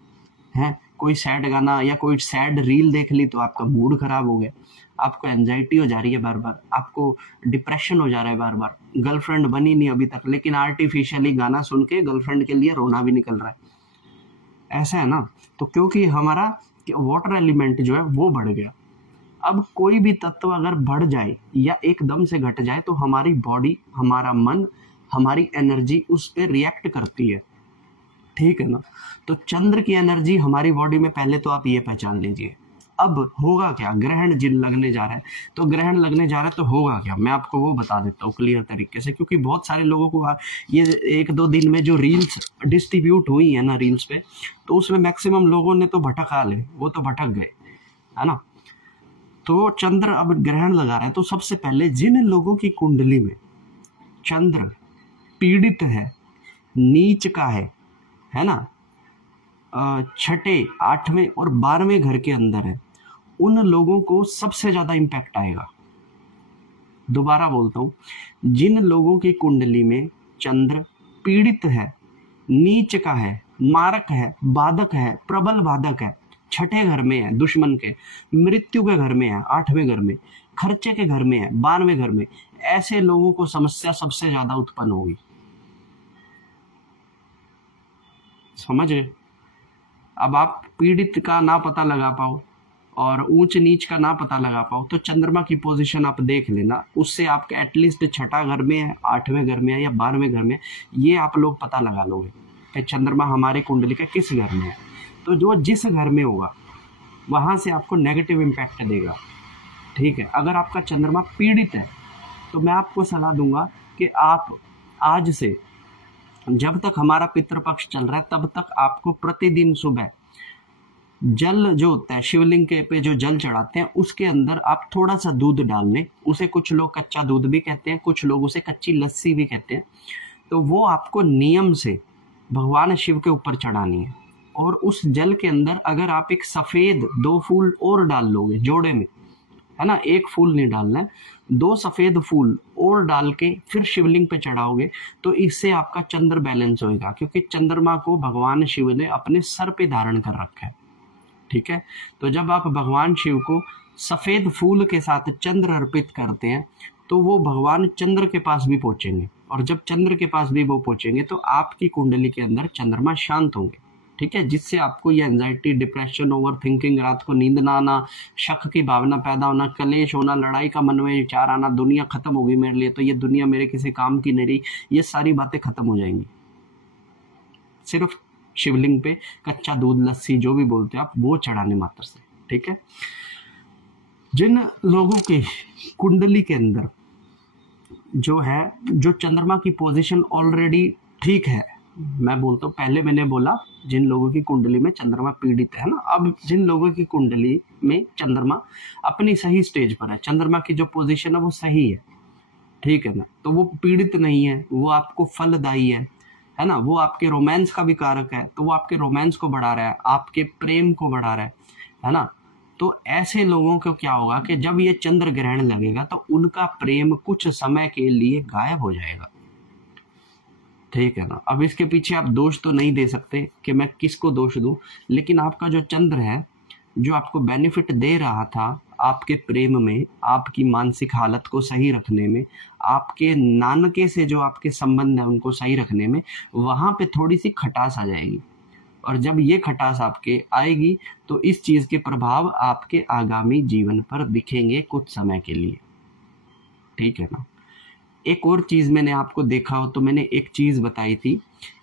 है, कोई सैड गाना या कोई सैड रील देख ली तो आपका मूड खराब हो गया, आपको एंजाइटी हो जा रही है बार बार, आपको डिप्रेशन हो जा रहा है बार बार, गर्लफ्रेंड बनी नहीं अभी तक लेकिन आर्टिफिशियली गाना सुन के गर्लफ्रेंड के लिए रोना भी निकल रहा है। ऐसा है ना, तो क्योंकि हमारा वाटर एलिमेंट जो है वो बढ़ गया। अब कोई भी तत्व अगर बढ़ जाए या एकदम से घट जाए तो हमारी बॉडी, हमारा मन, हमारी एनर्जी उस पर रिएक्ट करती है, ठीक है ना। तो चंद्र की एनर्जी हमारी बॉडी में, पहले तो आप ये पहचान लीजिए। अब होगा क्या? ग्रहण जिन लगने जा रहा है, तो ग्रहण लगने जा रहा है तो होगा क्या, मैं आपको वो बता देता हूँ क्लियर तरीके से, क्योंकि बहुत सारे लोगों को ये 1-2 दिन में जो रील्स डिस्ट्रीब्यूट हुई है ना रील्स पे, तो उसमें मैक्सिमम लोगों ने तो भटका ले, वो तो भटक गए, है ना। तो चंद्र अब ग्रहण लगा रहा है, तो सबसे पहले जिन लोगों की कुंडली में चंद्र पीड़ित है, नीच का है ना, 6ठे, 8वें और 12वें घर के अंदर है, उन लोगों को सबसे ज्यादा इम्पैक्ट आएगा। दोबारा बोलता हूँ, जिन लोगों की कुंडली में चंद्र पीड़ित है, नीच का है, मारक है, बाधक है, प्रबल बाधक है, छठे घर में है, दुश्मन के, मृत्यु के घर में है, 8वें घर में, खर्चे के घर में है, 12वें घर में, ऐसे लोगों को समस्या सबसे ज्यादा उत्पन्न होगी। समझ रहे? अब आप पीड़ित का ना पता लगा पाओ और ऊंच नीच का ना पता लगा पाओ तो चंद्रमा की पोजीशन आप देख लेना, उससे आपका एटलीस्ट छठा घर में है, 8वें घर में है या 12वें घर में, ये आप लोग पता लगा लोगे कि चंद्रमा हमारे कुंडली का किस घर में है। तो जो जिस घर में होगा वहां से आपको नेगेटिव इम्पैक्ट देगा। ठीक है, अगर आपका चंद्रमा पीड़ित है तो मैं आपको सलाह दूंगा कि आप आज से जब तक हमारा पितृपक्ष चल रहा है तब तक आपको प्रतिदिन सुबह जल जो होता है शिवलिंग के पे जो जल चढ़ाते हैं उसके अंदर आप थोड़ा सा दूध डाल लें। उसे कुछ लोग कच्चा दूध भी कहते हैं, कुछ लोग उसे कच्ची लस्सी भी कहते हैं। तो वो आपको नियम से भगवान शिव के ऊपर चढ़ानी है। और उस जल के अंदर अगर आप एक सफेद 2 फूल और डाल लोगे जोड़े में, है ना, 1 फूल नहीं डालना है, 2 सफेद फूल और डाल के फिर शिवलिंग पे चढ़ाओगे तो इससे आपका चंद्र बैलेंस होएगा, क्योंकि चंद्रमा को भगवान शिव ने अपने सर पे धारण कर रखा है। ठीक है, तो जब आप भगवान शिव को सफेद फूल के साथ चंद्र अर्पित करते हैं तो वो भगवान चंद्र के पास भी पहुंचेंगे, और जब चंद्र के पास भी वो पहुंचेंगे तो आपकी कुंडली के अंदर चंद्रमा शांत होंगे। ठीक है, जिससे आपको ये एंजाइटी, डिप्रेशन, ओवर थिंकिंग, रात को नींद ना आना, शक की भावना पैदा होना, कलेश होना, लड़ाई का मन में विचार आना, दुनिया खत्म होगी मेरे लिए, तो ये दुनिया मेरे किसी काम की नहीं रही, ये सारी बातें खत्म हो जाएंगी। सिर्फ शिवलिंग पे कच्चा दूध, लस्सी जो भी बोलते हैं आप, वो चढ़ाने मात्र से। ठीक है, जिन लोगों के कुंडली के अंदर जो है जो चंद्रमा की पोजीशन ऑलरेडी ठीक है, मैं बोलता हूँ, पहले मैंने बोला जिन लोगों की कुंडली में चंद्रमा पीड़ित है ना, अब जिन लोगों की कुंडली में चंद्रमा अपनी सही स्टेज पर है, चंद्रमा की जो पोजीशन है वो सही है, ठीक है ना, तो वो पीड़ित नहीं है, वो आपको फलदायी है ना, वो आपके रोमांस का भी कारक है, तो वो आपके रोमांस को बढ़ा रहा है, आपके प्रेम को बढ़ा रहा है ना। तो ऐसे लोगों को क्या होगा कि जब ये चंद्र ग्रहण लगेगा तो उनका प्रेम कुछ समय के लिए गायब हो जाएगा। ठीक है ना, अब इसके पीछे आप दोष तो नहीं दे सकते कि मैं किसको दोष दूं, लेकिन आपका जो चंद्र है जो आपको बेनिफिट दे रहा था आपके प्रेम में, आपकी मानसिक हालत को सही रखने में, आपके नानके से जो आपके संबंध है उनको सही रखने में, वहां पे थोड़ी सी खटास आ जाएगी। और जब ये खटास आपके आएगी तो इस चीज के प्रभाव आपके आगामी जीवन पर दिखेंगे कुछ समय के लिए। ठीक है ना। एक और चीज मैंने आपको देखा हो तो मैंने एक चीज बताई थी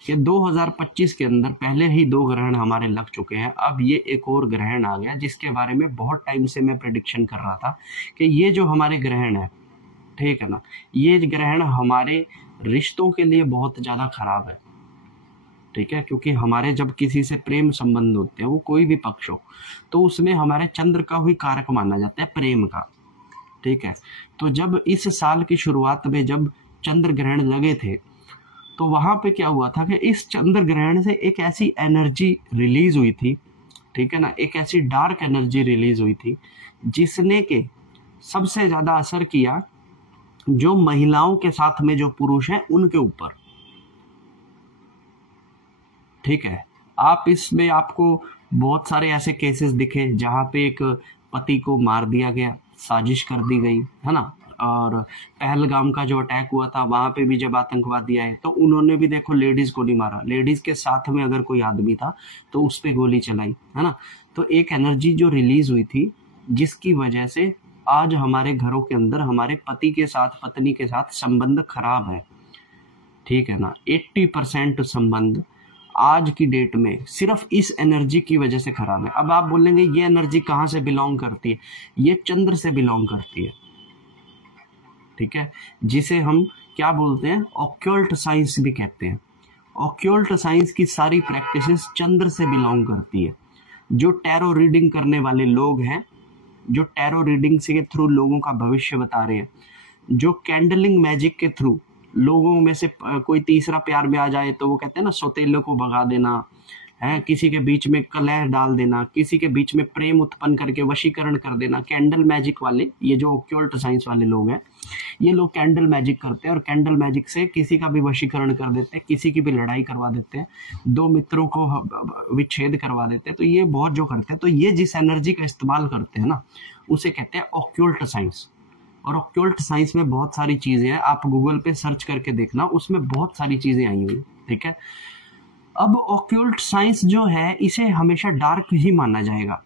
कि 2025 के अंदर पहले ही 2 ग्रहण हमारे लग चुके हैं, अब ये एक और ग्रहण आ गया जिसके बारे में बहुत टाइम से मैं प्रेडिक्शन कर रहा था कि ये जो हमारे ग्रहण है, ठीक है ना, ये ग्रहण हमारे रिश्तों के लिए बहुत ज्यादा खराब है। ठीक है, क्योंकि हमारे जब किसी से प्रेम संबंध होते हैं, वो कोई भी पक्ष हो, तो उसमें हमारे चंद्र का ही कारक माना जाता है प्रेम का। ठीक है, तो जब इस साल की शुरुआत में जब चंद्र ग्रहण लगे थे तो वहां पे क्या हुआ था कि इस चंद्र ग्रहण से एक ऐसी एनर्जी रिलीज हुई थी, ठीक है ना, एक ऐसी डार्क एनर्जी रिलीज हुई थी जिसने के सबसे ज्यादा असर किया जो महिलाओं के साथ में जो पुरुष हैं उनके ऊपर। ठीक है, आप इसमें आपको बहुत सारे ऐसे केसेस दिखे जहां पे एक पति को मार दिया गया, साजिश कर दी गई, है ना। और पहलगाम का जो अटैक हुआ था वहां पे भी जब आतंकवादी आए तो उन्होंने भी देखो लेडीज को नहीं मारा, लेडीज के साथ में अगर कोई आदमी था तो उस पे गोली चलाई, है ना। तो एक एनर्जी जो रिलीज हुई थी जिसकी वजह से आज हमारे घरों के अंदर हमारे पति के साथ, पत्नी के साथ संबंध खराब है। ठीक है ना, 80% संबंध आज की डेट में सिर्फ इस एनर्जी की वजह से खराब है। अब आप बोलेंगे ये एनर्जी कहाँ से बिलोंग करती है, ये चंद्र से बिलोंग करती है। ठीक है, जिसे हम क्या बोलते हैं, ऑक्यूल्ट साइंस भी कहते हैं। ऑक्यूल्ट साइंस की सारी प्रैक्टिसेस चंद्र से बिलोंग करती है। जो टैरो रीडिंग करने वाले लोग हैं, जो टैरो रीडिंग से के थ्रू लोगों का भविष्य बता रहे हैं, जो कैंडलिंग मैजिक के थ्रू लोगों में से कोई तीसरा प्यार में आ जाए तो वो कहते हैं ना सौतेले को भगा देना, है, किसी के बीच में कलह डाल देना, किसी के बीच में प्रेम उत्पन्न करके वशीकरण कर देना। कैंडल मैजिक वाले, ये जो ऑक्यूल्ट साइंस वाले लोग हैं, ये लोग कैंडल मैजिक करते हैं और कैंडल मैजिक से किसी का भी वशीकरण कर देते हैं, किसी की भी लड़ाई करवा देते हैं, दो मित्रों को विच्छेद करवा देते हैं। तो ये बहुत जो करते हैं, तो ये जिस एनर्जी का इस्तेमाल करते हैं ना, उसे कहते हैं ऑक्यूल्ट साइंस। और ऑक्यूल्ट साइंस में बहुत सारी चीजें हैं, आप गूगल पे सर्च करके देखना, उसमें बहुत सारी चीजें आई हुई, ठीक है। अब ऑक्यूल्ट साइंस जो है इसे हमेशा डार्क ही माना जाएगा,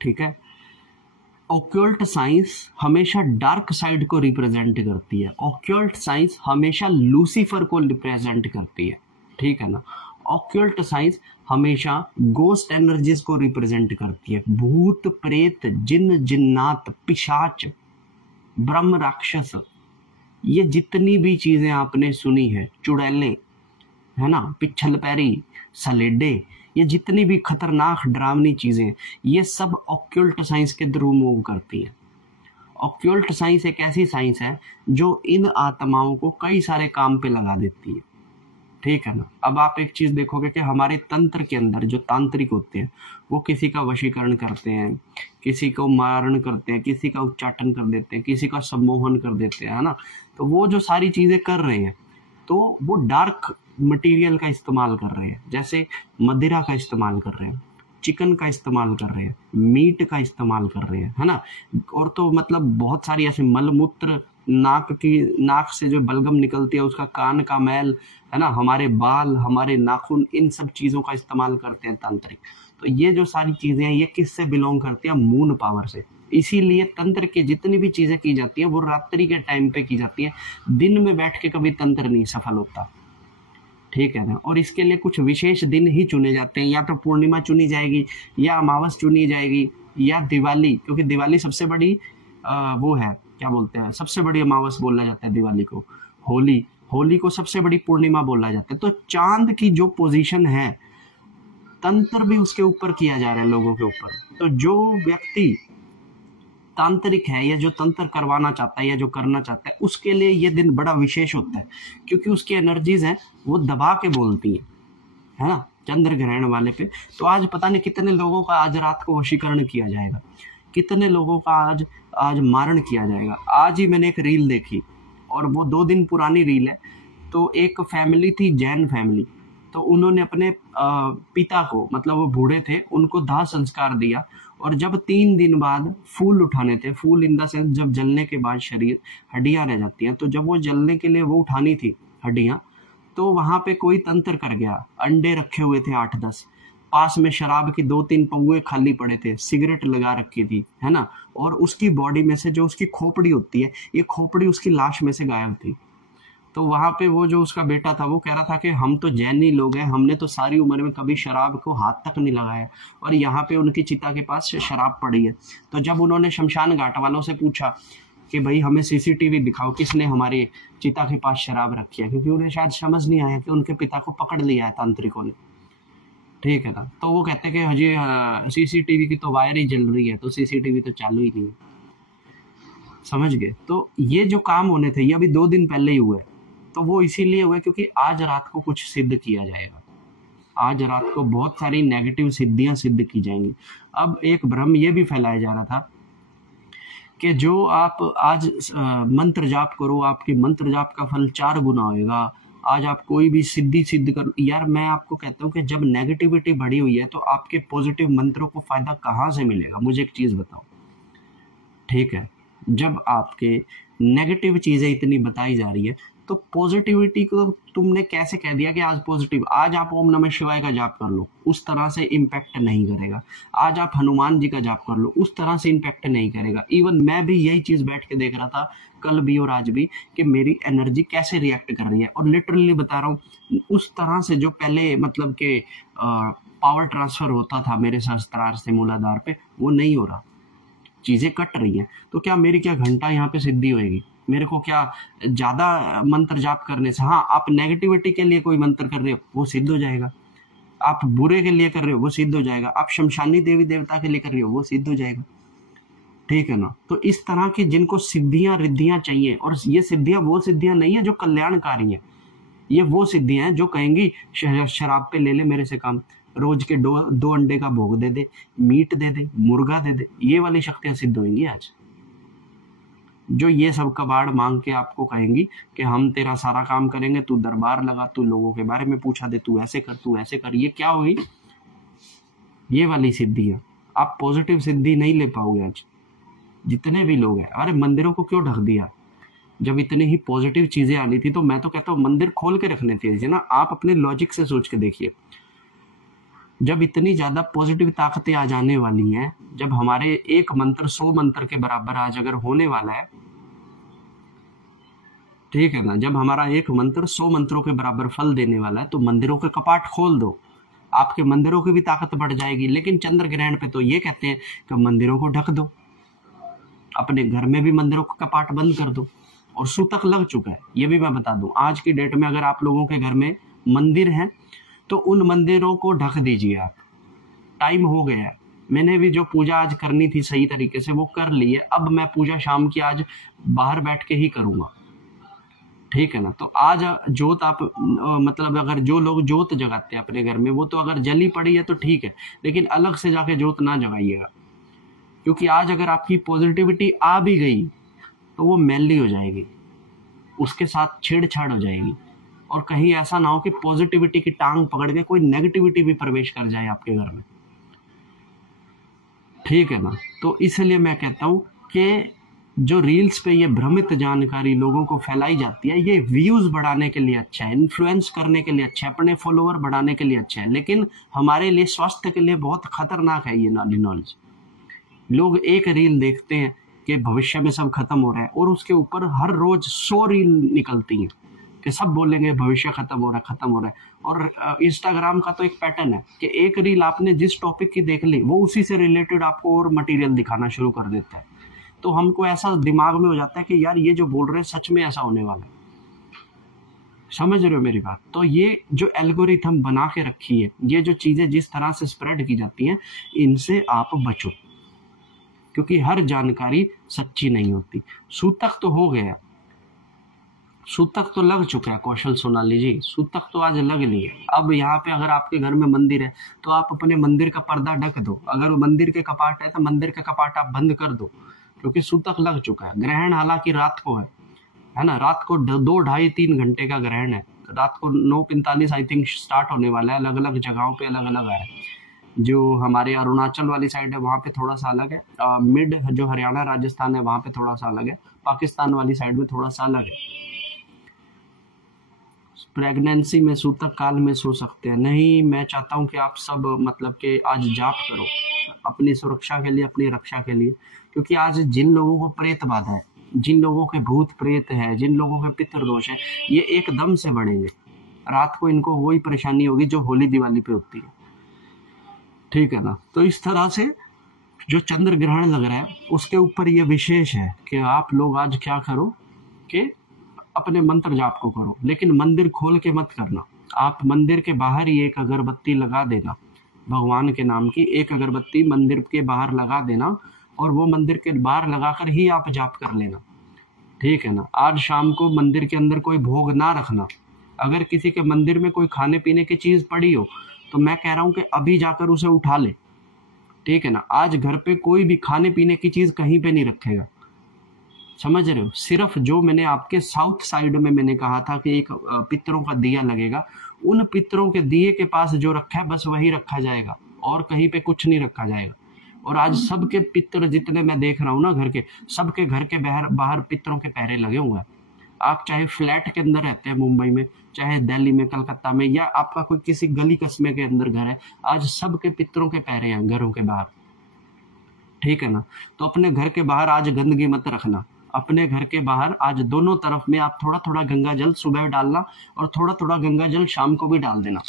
ठीक है। ऑक्यूल्ट साइंस हमेशा डार्क साइड को रिप्रेजेंट करती है। ऑक्यूल्ट साइंस हमेशा लूसीफर को रिप्रेजेंट करती है, ठीक है ना। ऑक्यूल्ट साइंस हमेशा गोस्ट एनर्जीज को रिप्रेजेंट करती है। भूत प्रेत, जिन जिन्नात, पिशाच, ब्रह्म राक्षस, ये जितनी भी चीजें आपने सुनी है, चुड़ैलें, है ना, पिछल पैरी, सलेडे, ये जितनी भी खतरनाक डरावनी चीजें, ये सब ऑक्यूल्ट साइंस के थ्रू मूव करती है। ऑक्यूल्ट साइंस एक ऐसी साइंस है जो इन आत्माओं को कई सारे काम पे लगा देती है, ठीक है ना। अब आप एक चीज देखोगे कि हमारे तंत्र के अंदर जो तांत्रिक होते हैं वो किसी का वशीकरण करते हैं, किसी को मारण करते हैं, किसी का उच्चाटन कर देते हैं, किसी का सम्मोहन कर देते हैं, है ना। तो वो जो सारी चीजें कर रहे हैं, तो वो डार्क मटेरियल का इस्तेमाल कर रहे हैं, जैसे मदिरा का इस्तेमाल कर रहे हैं, चिकन का इस्तेमाल कर रहे हैं, मीट का इस्तेमाल कर रहे हैं, है ना। और तो मतलब बहुत सारी ऐसे मलमूत्र, नाक से जो बलगम निकलती है उसका, कान का मैल, है ना, हमारे बाल, हमारे नाखून, इन सब चीजों का इस्तेमाल करते हैं तांत्रिक। तो ये जो सारी चीजें हैं ये किससे बिलोंग करती है? मून पावर से। इसीलिए तंत्र के जितनी भी चीजें की जाती है वो रात्रि के टाइम पे की जाती है, दिन में बैठ के कभी तंत्र नहीं सफल होता, ठीक है ना। और इसके लिए कुछ विशेष दिन ही चुने जाते हैं, या तो पूर्णिमा चुनी जाएगी, या अमावस चुनी जाएगी, या दिवाली, क्योंकि दिवाली सबसे बड़ी वो है, क्या बोलते हैं, सबसे बड़ी अमावस बोला जाता है दिवाली को। होली को सबसे बड़ी पूर्णिमा बोला जाता है। तो चांद की जो पोजीशन है, तंत्र भी उसके ऊपर किया जा रहा है लोगों के ऊपर। तो जो व्यक्ति तांत्रिक है या जो तंत्र करवाना चाहता है या जो करना चाहता है, उसके लिए ये दिन बड़ा विशेष होता है, क्योंकि उसकी एनर्जीज हैं वो दबा के बोलती है ना, चंद्र ग्रहण वाले पे। तो आज पता नहीं कितने लोगों का आज रात को वशीकरण किया जाएगा, कितने लोगों का आज मारण किया जाएगा। आज ही मैंने एक रील देखी, और वो 2 दिन पुरानी रील है। तो एक फैमिली थी, जैन फैमिली, तो उन्होंने अपने पिता को, मतलब वो बूढ़े थे, उनको दाह संस्कार दिया। और जब 3 दिन बाद फूल उठाने थे, फूल इन द सेंस जब जलने के बाद शरीर, हड्डियां रह जाती हैं, तो जब वो जलने के लिए वो उठानी थी हड्डियां, तो वहां पे कोई तंत्र कर गया। अंडे रखे हुए थे 8-10, पास में शराब की 2-3 पौए खाली पड़े थे, सिगरेट लगा रखी थी, है ना। और उसकी बॉडी में से जो उसकी खोपड़ी होती है, ये खोपड़ी उसकी लाश में से गायब थी। तो वहां पे वो जो उसका बेटा था वो कह रहा था कि हम तो जैनी लोग हैं, हमने तो सारी उम्र में कभी शराब को हाथ तक नहीं लगाया, और यहाँ पे उनकी चिता के पास शराब पड़ी है। तो जब उन्होंने शमशान घाट वालों से पूछा कि भाई हमें सीसीटीवी दिखाओ, किसने हमारे चिता के पास शराब रखी है, क्योंकि उन्हें शायद समझ नहीं आया कि उनके पिता को पकड़ लिया है तांत्रिकों ने, ठीक है ना। तो वो कहते कि हजी सीसीटीवी की तो वायर ही जल रही है, तो सीसीटीवी तो चालू ही नहीं है, समझ गए। तो ये जो काम होने थे ये अभी 2 दिन पहले ही हुए, तो वो इसीलिए हुए क्योंकि आज रात को कुछ सिद्ध किया जाएगा। आज रात को बहुत सारी नेगेटिव सिद्धियां सिद्ध की जाएंगी। अब एक भ्रम ये भी फैलाया जा रहा था कि जो आप आज मंत्र जाप करो, आपकी मंत्र जाप का फल 4 गुना होएगा। आज आप कोई भी सिद्धि सिद्ध करो, यार मैं आपको कहता हूँ कि जब नेगेटिविटी बढ़ी हुई है तो आपके पॉजिटिव मंत्रों को फायदा कहाँ से मिलेगा? मुझे एक चीज बताओ, ठीक है। जब आपके नेगेटिव चीजें इतनी बताई जा रही है, तो पॉजिटिविटी को तुमने कैसे कह दिया कि आज पॉजिटिव? आज आप ओम नमः शिवाय का जाप कर लो, उस तरह से इम्पैक्ट नहीं करेगा। आज आप हनुमान जी का जाप कर लो, उस तरह से इम्पैक्ट नहीं करेगा। इवन मैं भी यही चीज बैठ के देख रहा था कल भी और आज भी, कि मेरी एनर्जी कैसे रिएक्ट कर रही है। और लिटरली बता रहा हूँ, उस तरह से जो पहले मतलब के पावर ट्रांसफर होता था मेरे सहस्त्रार से मूलाधार पे, वो नहीं हो रहा, चीजें कट रही हैं। तो क्या मेरी क्या घंटा यहाँ पे सिद्धि होएगी? मेरे को क्या ज्यादा मंत्र जाप करने से? हाँ, आप नेगेटिविटी के लिए कोई मंत्र कर रहे हो वो सिद्ध हो जाएगा, आप बुरे के लिए कर रहे हो वो सिद्ध हो जाएगा, आप शमशानी देवी देवता के लिए कर रहे हो वो सिद्ध हो जाएगा, ठीक है ना। तो इस तरह की जिनको सिद्धियां रिद्धियां चाहिए, और ये सिद्धियां वो सिद्धियां नहीं है जो कल्याणकारी है, ये वो सिद्धियां हैं जो कहेंगी शराब पे ले ले मेरे से काम, रोज के दो अंडे का भोग दे दे, मीट दे दे, मुर्गा दे दे, ये वाली शक्तियां सिद्ध होंगी आज। जो ये सब कबाड़ मांग के आपको कहेंगी कि हम तेरा सारा काम करेंगे, तू दरबार लगा, तू लोगों के बारे में पूछा दे, तू ऐसे कर, तू ऐसे कर, ये क्या हुई? ये वाली सिद्धि है। आप पॉजिटिव सिद्धि नहीं ले पाओगे आज, जितने भी लोग हैं। अरे मंदिरों को क्यों ढक दिया? जब इतनी ही पॉजिटिव चीजें आनी थी तो मैं तो कहता हूँ मंदिर खोल के रखने चाहिए ना। आप अपने लॉजिक से सोच के देखिए, जब इतनी ज्यादा पॉजिटिव ताकतें आ जाने वाली हैं, जब हमारे एक मंत्र 100 मंत्र के बराबर आज अगर होने वाला है, ठीक है ना, जब हमारा एक मंत्र 100 मंत्रों के बराबर फल देने वाला है, तो मंदिरों के कपाट खोल दो, आपके मंदिरों की भी ताकत बढ़ जाएगी। लेकिन चंद्र ग्रहण पे तो ये कहते हैं कि मंदिरों को ढक दो, अपने घर में भी मंदिरों का कपाट बंद कर दो। और सूतक लग चुका है, ये भी मैं बता दूं। आज की डेट में अगर आप लोगों के घर में मंदिर है तो उन मंदिरों को ढक दीजिए आप। टाइम हो गया है। मैंने भी जो पूजा आज करनी थी सही तरीके से वो कर ली है। अब मैं पूजा शाम की आज बाहर बैठ के ही करूंगा, ठीक है ना। तो आज जोत आप मतलब अगर जो लोग जोत जगाते हैं अपने घर में, वो तो अगर जली पड़ी है तो ठीक है, लेकिन अलग से जाके जोत ना जगाइएगा, क्योंकि आज अगर आपकी पॉजिटिविटी आ भी गई तो वो मैली हो जाएगी, उसके साथ छेड़छाड़ हो जाएगी। और कहीं ऐसा ना हो कि पॉजिटिविटी की टांग पकड़ के कोई नेगेटिविटी भी प्रवेश कर जाए आपके घर में, ठीक है ना। तो इसलिए मैं कहता हूं कि जो रील्स पे ये भ्रमित जानकारी लोगों को फैलाई जाती है, ये व्यूज बढ़ाने के लिए अच्छा है, इन्फ्लुएंस करने के लिए अच्छा है, अपने फॉलोअर बढ़ाने के लिए अच्छा है, लेकिन हमारे लिए स्वास्थ्य के लिए बहुत खतरनाक है ये नॉलेज। लोग एक रील देखते हैं कि भविष्य में सब खत्म हो रहा है, और उसके ऊपर हर रोज 100 रील निकलती हैं कि सब बोलेंगे भविष्य खत्म हो रहा है, खत्म हो रहा है। और इंस्टाग्राम का तो एक पैटर्न है कि एक रील आपने जिस टॉपिक की देख ली, वो उसी से रिलेटेड आपको और मटेरियल दिखाना शुरू कर देता है। तो हमको ऐसा दिमाग में हो जाता है कि यार ये जो बोल रहे हैं सच में ऐसा होने वाला है। समझ रहे हो मेरी बात? तो ये जो एल्गोरिथम बना के रखी है, ये जो चीजें जिस तरह से स्प्रेड की जाती हैं, इनसे आप बचो, क्योंकि हर जानकारी सच्ची नहीं होती। सूतक तो हो गया, सूतक तो लग चुका है कौशल सोनाली जी, सूतक तो आज लग ली है। अब यहाँ पे अगर आपके घर में मंदिर है तो आप अपने मंदिर का पर्दा ढक दो, अगर मंदिर के कपाट है तो मंदिर का कपाट आप बंद कर दो, क्योंकि सूतक लग चुका है। ग्रहण हालांकि रात को है ना, रात को 2, 2.5, 3 घंटे का ग्रहण है। रात को 9:45 आई थिंक स्टार्ट होने वाला है। अलग अलग जगहों पे अलग अलग है। जो हमारे अरुणाचल वाली साइड है वहाँ पे थोड़ा सा अलग है, मिड जो हरियाणा राजस्थान है वहाँ पे थोड़ा सा अलग है, पाकिस्तान वाली साइड में थोड़ा सा अलग है। प्रेगनेंसी में सूतक काल में सो सकते हैं? नहीं, मैं चाहता हूँ कि आप सब मतलब कि आज जाप करो अपनी सुरक्षा के लिए, अपनी रक्षा के लिए, क्योंकि आज जिन लोगों को प्रेत बाधा है, जिन लोगों के भूत प्रेत है, जिन लोगों के पितृदोष है, ये एकदम से बढ़ेंगे। रात को इनको वही परेशानी होगी जो होली दिवाली पे होती है, ठीक है ना। तो इस तरह से जो चंद्र ग्रहण लग रहा है उसके ऊपर ये विशेष है कि आप लोग आज क्या करो कि अपने मंत्र जाप को करो, लेकिन मंदिर खोल के मत करना। आप मंदिर के बाहर ही एक अगरबत्ती लगा देना, भगवान के नाम की एक अगरबत्ती मंदिर के बाहर लगा देना, और वो मंदिर के बाहर लगाकर ही आप जाप कर लेना, ठीक है ना। आज शाम को मंदिर के अंदर कोई भोग ना रखना। अगर किसी के मंदिर में कोई खाने पीने की चीज पड़ी हो तो मैं कह रहा हूं कि अभी जाकर उसे उठा ले, ठीक है ना। आज घर पे कोई भी खाने पीने की चीज कहीं पे नहीं रखेगा, समझ रहे हो। सिर्फ जो मैंने आपके साउथ साइड में मैंने कहा था कि एक पितरों का दिया लगेगा, उन पितरों के दिए के पास जो रखा है बस वही रखा जाएगा, और कहीं पे कुछ नहीं रखा जाएगा। और आज सबके पितर जितने मैं देख रहा हूँ ना घर के, सबके घर के बाहर पितरों के पहरे लगे हुए हैं। आप चाहे फ्लैट के अंदर रहते हैं मुंबई में, चाहे दिल्ली में, कलकत्ता में, या आपका कोई किसी गली कस्मे के अंदर घर है, आज सबके पितरों के पहरे हैं घरों के बाहर, ठीक है ना। तो अपने घर के बाहर आज गंदगी मत रखना। अपने घर के बाहर आज दोनों तरफ में आप थोड़ा थोड़ा गंगा जल सुबह डालना, और थोड़ा थोड़ा गंगा जल शाम को भी डाल देना,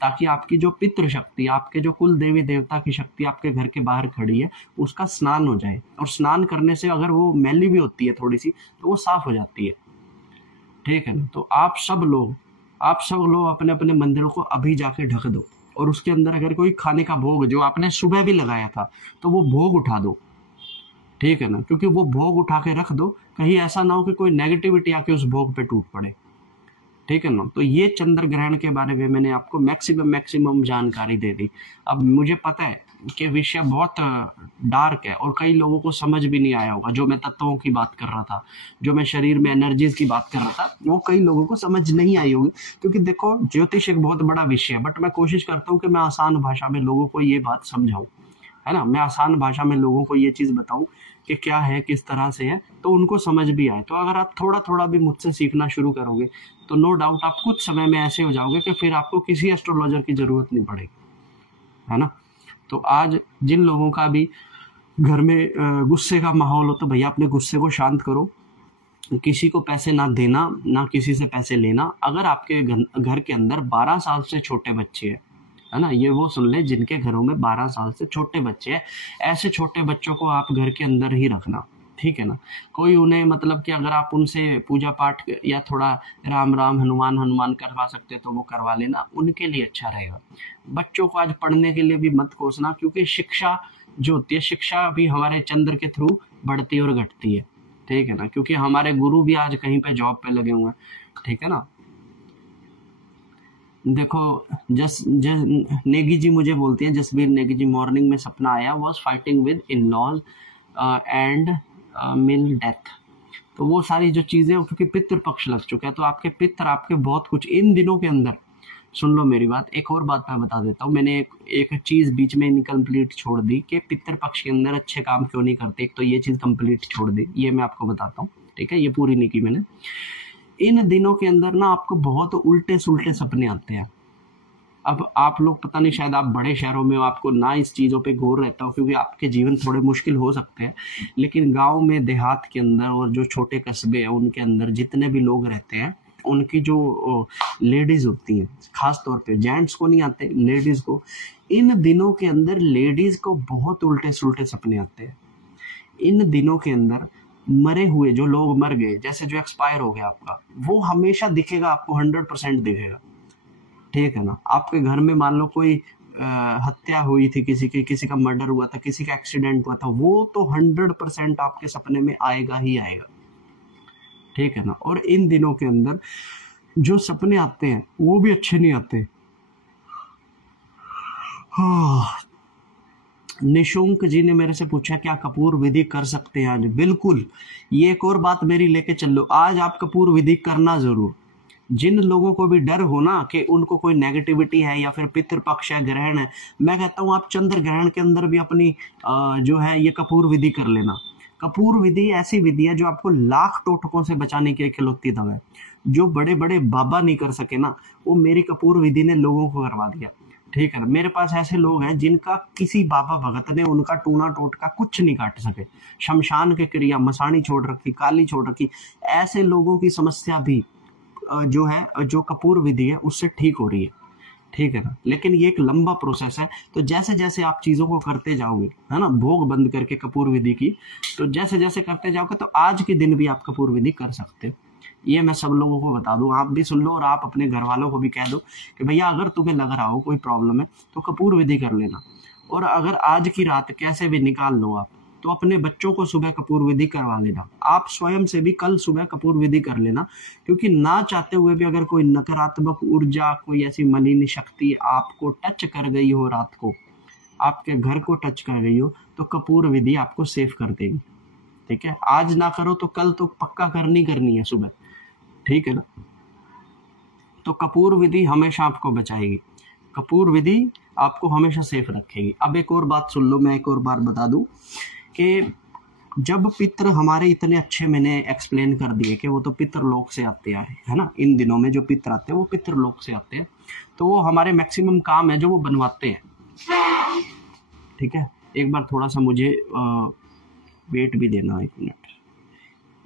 ताकि आपकी जो पितृ शक्ति, आपके जो कुल देवी देवता की शक्ति आपके घर के बाहर खड़ी है, उसका स्नान हो जाए। और स्नान करने से अगर वो मैली भी होती है थोड़ी सी तो वो साफ हो जाती है, ठीक है ना। तो आप सब लोग अपने अपने मंदिरों को अभी जाके ढक दो, और उसके अंदर अगर कोई खाने का भोग जो आपने सुबह भी लगाया था तो वो भोग उठा दो, ठीक है ना। क्योंकि वो भोग उठा के रख दो, कहीं ऐसा ना हो कि कोई नेगेटिविटी आके उस भोग पे टूट पड़े, ठीक है ना। तो ये चंद्र ग्रहण के बारे में मैंने आपको मैक्सिमम जानकारी दे दी। अब मुझे पता है कि विषय बहुत डार्क है और कई लोगों को समझ भी नहीं आया होगा। जो मैं तत्वों की बात कर रहा था, जो मैं शरीर में एनर्जीज की बात कर रहा था, वो कई लोगों को समझ नहीं आई होगी। क्योंकि देखो, ज्योतिष एक बहुत बड़ा विषय है, बट मैं कोशिश करता हूँ कि मैं आसान भाषा में लोगों को ये बात समझाऊं, है ना। मैं आसान भाषा में लोगों को ये चीज बताऊं कि क्या है, किस तरह से है, तो उनको समझ भी आए। तो अगर आप थोड़ा थोड़ा भी मुझसे सीखना शुरू करोगे तो नो डाउट आप कुछ समय में ऐसे हो जाओगे कि फिर आपको किसी एस्ट्रोलॉजर की जरूरत नहीं पड़ेगी, है ना। तो आज जिन लोगों का भी घर में गुस्से का माहौल हो, तो भैया अपने गुस्से को शांत करो। किसी को पैसे ना देना, ना किसी से पैसे लेना। अगर आपके घर के अंदर 12 साल से छोटे बच्चे हैं, है ना, ये वो सुन ले जिनके घरों में 12 साल से छोटे बच्चे हैं, ऐसे छोटे बच्चों को आप घर के अंदर ही रखना, ठीक है ना। कोई उन्हें मतलब कि अगर आप उनसे पूजा पाठ या थोड़ा राम राम हनुमान हनुमान करवा सकते तो वो करवा लेना, उनके लिए अच्छा रहेगा। बच्चों को आज पढ़ने के लिए भी मत कोसना, क्योंकि शिक्षा जो होती है, शिक्षा भी हमारे चंद्र के थ्रू बढ़ती और घटती है, ठीक है ना। क्योंकि हमारे गुरु भी आज कहीं पे जॉब पे लगे हुए हैं, ठीक है ना। देखो, नेगी जी मुझे बोलती है, जसबीर नेगी जी, मॉर्निंग में सपना आया, was fighting with in laws and मिल डेथ। तो वो सारी जो चीजें, क्योंकि पितृ पक्ष लग चुका है, तो आपके पितृ आपके बहुत कुछ इन दिनों के अंदर। सुन लो मेरी बात, एक और बात मैं बता देता हूँ। मैंने एक चीज बीच में इनकम्प्लीट छोड़ दी कि पितृ पक्ष के अंदर अच्छे काम क्यों नहीं करते, एक तो ये चीज कंप्लीट छोड़ दी, ये मैं आपको बताता हूँ, ठीक है। ये पूरी नहीं की मैंने। इन दिनों के अंदर ना आपको बहुत उल्टे सुल्टे सपने आते हैं। अब आप लोग, पता नहीं, शायद आप बड़े शहरों में हो, आपको ना इस चीज़ों पे गौर रहता हो, क्योंकि आपके जीवन थोड़े मुश्किल हो सकते हैं। लेकिन गांव में, देहात के अंदर और जो छोटे कस्बे हैं उनके अंदर जितने भी लोग रहते हैं, उनकी जो लेडीज होती हैं, खास तौर पे जेंट्स को नहीं आते, लेडीज को, इन दिनों के अंदर लेडीज को बहुत उल्टे सुल्टे सपने आते हैं। इन दिनों के अंदर मरे हुए जो लोग मर गए, जैसे जो एक्सपायर हो गया आपका, वो हमेशा दिखेगा आपको, 100% दिखेगा, ठीक है ना। आपके घर में मान लो कोई हत्या हुई थी, किसी का मर्डर हुआ था, किसी का एक्सीडेंट हुआ था, वो तो 100% आपके सपने में आएगा ही आएगा, ठीक है ना। और इन दिनों के अंदर जो सपने आते हैं वो भी अच्छे नहीं आते। निशुंक जी ने मेरे से पूछा क्या कपूर विधि कर सकते हैं आज? बिल्कुल, ये एक और बात मेरी लेके चल लो, आज आप कपूर विधि करना जरूर। जिन लोगों को भी डर हो ना कि उनको कोई नेगेटिविटी है या फिर पितृपक्ष है, ग्रहण है, मैं कहता हूँ आप चंद्र ग्रहण के अंदर भी अपनी जो है ये कपूर विधि कर लेना। कपूर विधि ऐसी विधि है जो आपको लाख टोटकों से बचाने की इकलौती दवा है। जो बड़े बड़े बाबा नहीं कर सके ना, वो मेरी कपूर विधि ने लोगों को करवा दिया, ठीक है ना। मेरे पास ऐसे लोग हैं जिनका किसी बाबा भगत ने उनका टूना टोटका कुछ नहीं काट सके, शमशान के क्रिया, मसाणी छोड़ रखी, काली छोड़ रखी, ऐसे लोगों की समस्या भी जो है, जो कपूर विधि है उससे ठीक हो रही है, ठीक है ना। लेकिन ये एक लंबा प्रोसेस है, तो जैसे जैसे आप चीजों को करते जाओगे, है ना, भोग बंद करके कपूर विधि की, तो जैसे जैसे करते जाओगे तो आज के दिन भी आप कपूर विधि कर सकते हो। ये मैं सब लोगों को बता दूं, आप भी सुन लो और आप अपने घर वालों को भी कह दो कि भैया अगर तुम्हें लग रहा हो कोई प्रॉब्लम है तो कपूर विधि कर लेना। और अगर आज की रात कैसे भी निकाल लो आप, तो अपने बच्चों को सुबह कपूर विधि करवा लेना। आप स्वयं से भी कल सुबह कपूर विधि कर लेना, क्योंकि ना चाहते हुए भी अगर कोई नकारात्मक ऊर्जा, कोई ऐसी मलिन शक्ति आपको टच कर गई हो, रात को आपके घर को टच कर गई हो, तो कपूर विधि आपको सेफ कर देगी, ठीक है। आज ना करो तो कल तो पक्का करनी है सुबह, ठीक है ना। तो कपूर विधि हमेशा आपको बचाएगी, कपूर विधि आपको हमेशा सेफ रखेगी। अब एक और बात सुन लो, मैं एक और बार बता दूं कि जब पितृ हमारे इतने अच्छे, मैंने एक्सप्लेन कर दिए कि वो तो पितृलोक से आते हैं, है ना। इन दिनों में जो पितृ आते हैं वो पितृलोक से आते हैं, तो वो हमारे मैक्सिमम काम है जो वो बनवाते हैं, ठीक है। एक बार थोड़ा सा मुझे वेट भी देना,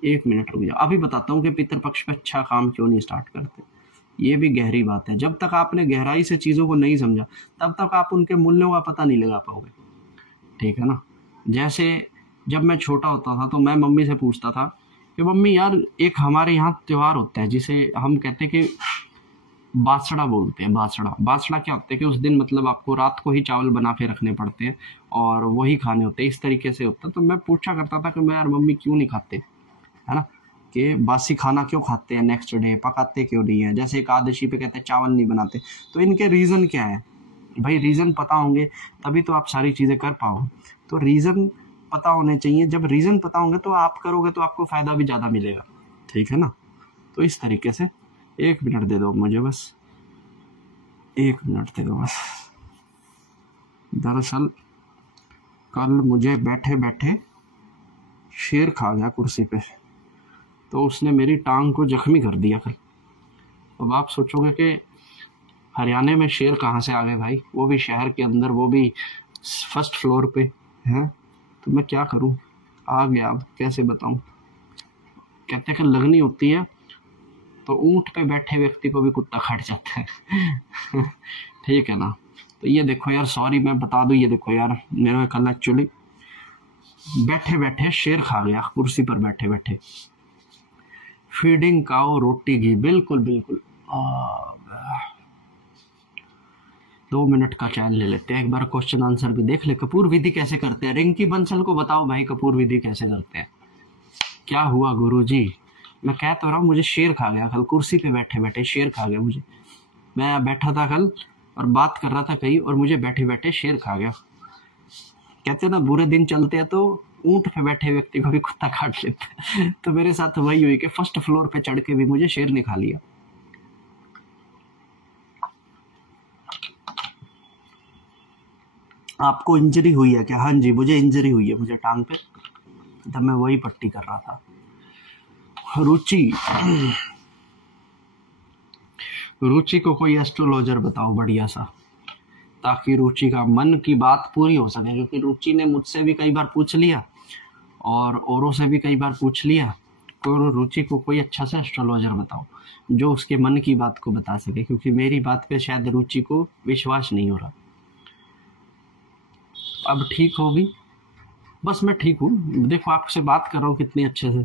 एक मिनट रुक जाओ, अभी बताता हूँ कि पितृपक्ष पे अच्छा काम क्यों नहीं स्टार्ट करते। ये भी गहरी बात है, जब तक आपने गहराई से चीज़ों को नहीं समझा तब तक आप उनके मूल्यों का पता नहीं लगा पाओगे, ठीक है ना। जैसे जब मैं छोटा होता था तो मैं मम्मी से पूछता था कि मम्मी यार एक हमारे यहाँ त्योहार होता है जिसे हम कहते हैं कि बासड़ा बोलते हैं। बासड़ा क्या होता है कि उस दिन मतलब आपको रात को ही चावल बना के रखने पड़ते हैं और वही खाने होते हैं, इस तरीके से होता है। तो मैं पूछा करता था कि मैं यार मम्मी क्यों नहीं खाते, है ना। कि बासी खाना क्यों खाते हैं नेक्स्ट डे, पकाते क्यों नहीं है। जैसे एकादशी पे कहते हैं चावल नहीं बनाते, तो इनके रीज़न क्या है भाई? रीज़न पता होंगे तभी तो आप सारी चीज़ें कर पाओ। तो रीज़न पता होने चाहिए। जब रीज़न पता होंगे तो आप करोगे तो आपको फ़ायदा भी ज़्यादा मिलेगा, ठीक है ना। तो इस तरीके से 1 मिनट दे दो मुझे, बस 1 मिनट दे दो बस। दरअसल कल मुझे बैठे बैठे शेर खा गया कुर्सी पे, तो उसने मेरी टांग को जख्मी कर दिया कल। अब आप सोचोगे कि हरियाणा में शेर कहाँ से आ गए भाई, वो भी शहर के अंदर, वो भी फर्स्ट फ्लोर पे है। तो मैं क्या करूं, आ गया, अब कैसे बताऊं। कहते हैं कि लगनी होती है तो ऊंट पे बैठे व्यक्ति को भी कुत्ता काट जाता है ठीक है ना। तो ये देखो यार, सॉरी मैं बता दूं, ये देखो यार मेरे कल एक्चुअली बैठे बैठे शेर खा गया, कुर्सी पर बैठे बैठे। फीडिंग काओ रोटी घी, बिल्कुल बिल्कुल। 2 मिनट का चैन ले लेते हैं, एक बार क्वेश्चन आंसर भी देख ले। कपूर विधि कैसे करते हैं? रिंकी बंसल को बताओ भाई, कपूर विधि कैसे करते हैं। क्या हुआ गुरुजी? मैं कह तो रहा हूँ, मुझे शेर खा गया कल, कुर्सी पे बैठे बैठे शेर खा गया मुझे। मैं बैठा था कल और बात कर रहा था कहीं, और मुझे बैठे बैठे शेर खा गया। कहते हैं ना, बुरे दिन चलते हैं तो ऊंट पे बैठे व्यक्ति को भी कुत्ता काट लेता है तो मेरे साथ वही हुई कि फर्स्ट फ्लोर पे चढ़ के भी मुझे शेर ने खा लिया। आपको इंजरी हुई है क्या? हाँ जी, मुझे इंजरी हुई है, मुझे टांग पे, तब मैं वही पट्टी कर रहा था। रुचि को कोई एस्ट्रोलॉजर बताओ बढ़िया सा, ताकि रुचि का मन की बात पूरी हो सके। क्योंकि रुचि ने मुझसे भी कई बार पूछ लिया और औरों से भी कई बार पूछ लिया। तो रुचि को कोई अच्छा सा एस्ट्रोलॉजर बताओ जो उसके मन की बात को बता सके, क्योंकि मेरी बात पे शायद रुचि को विश्वास नहीं हो रहा। अब ठीक होगी? बस मैं ठीक हूँ, देखो आपसे बात कर रहा हूँ कितनी अच्छे से।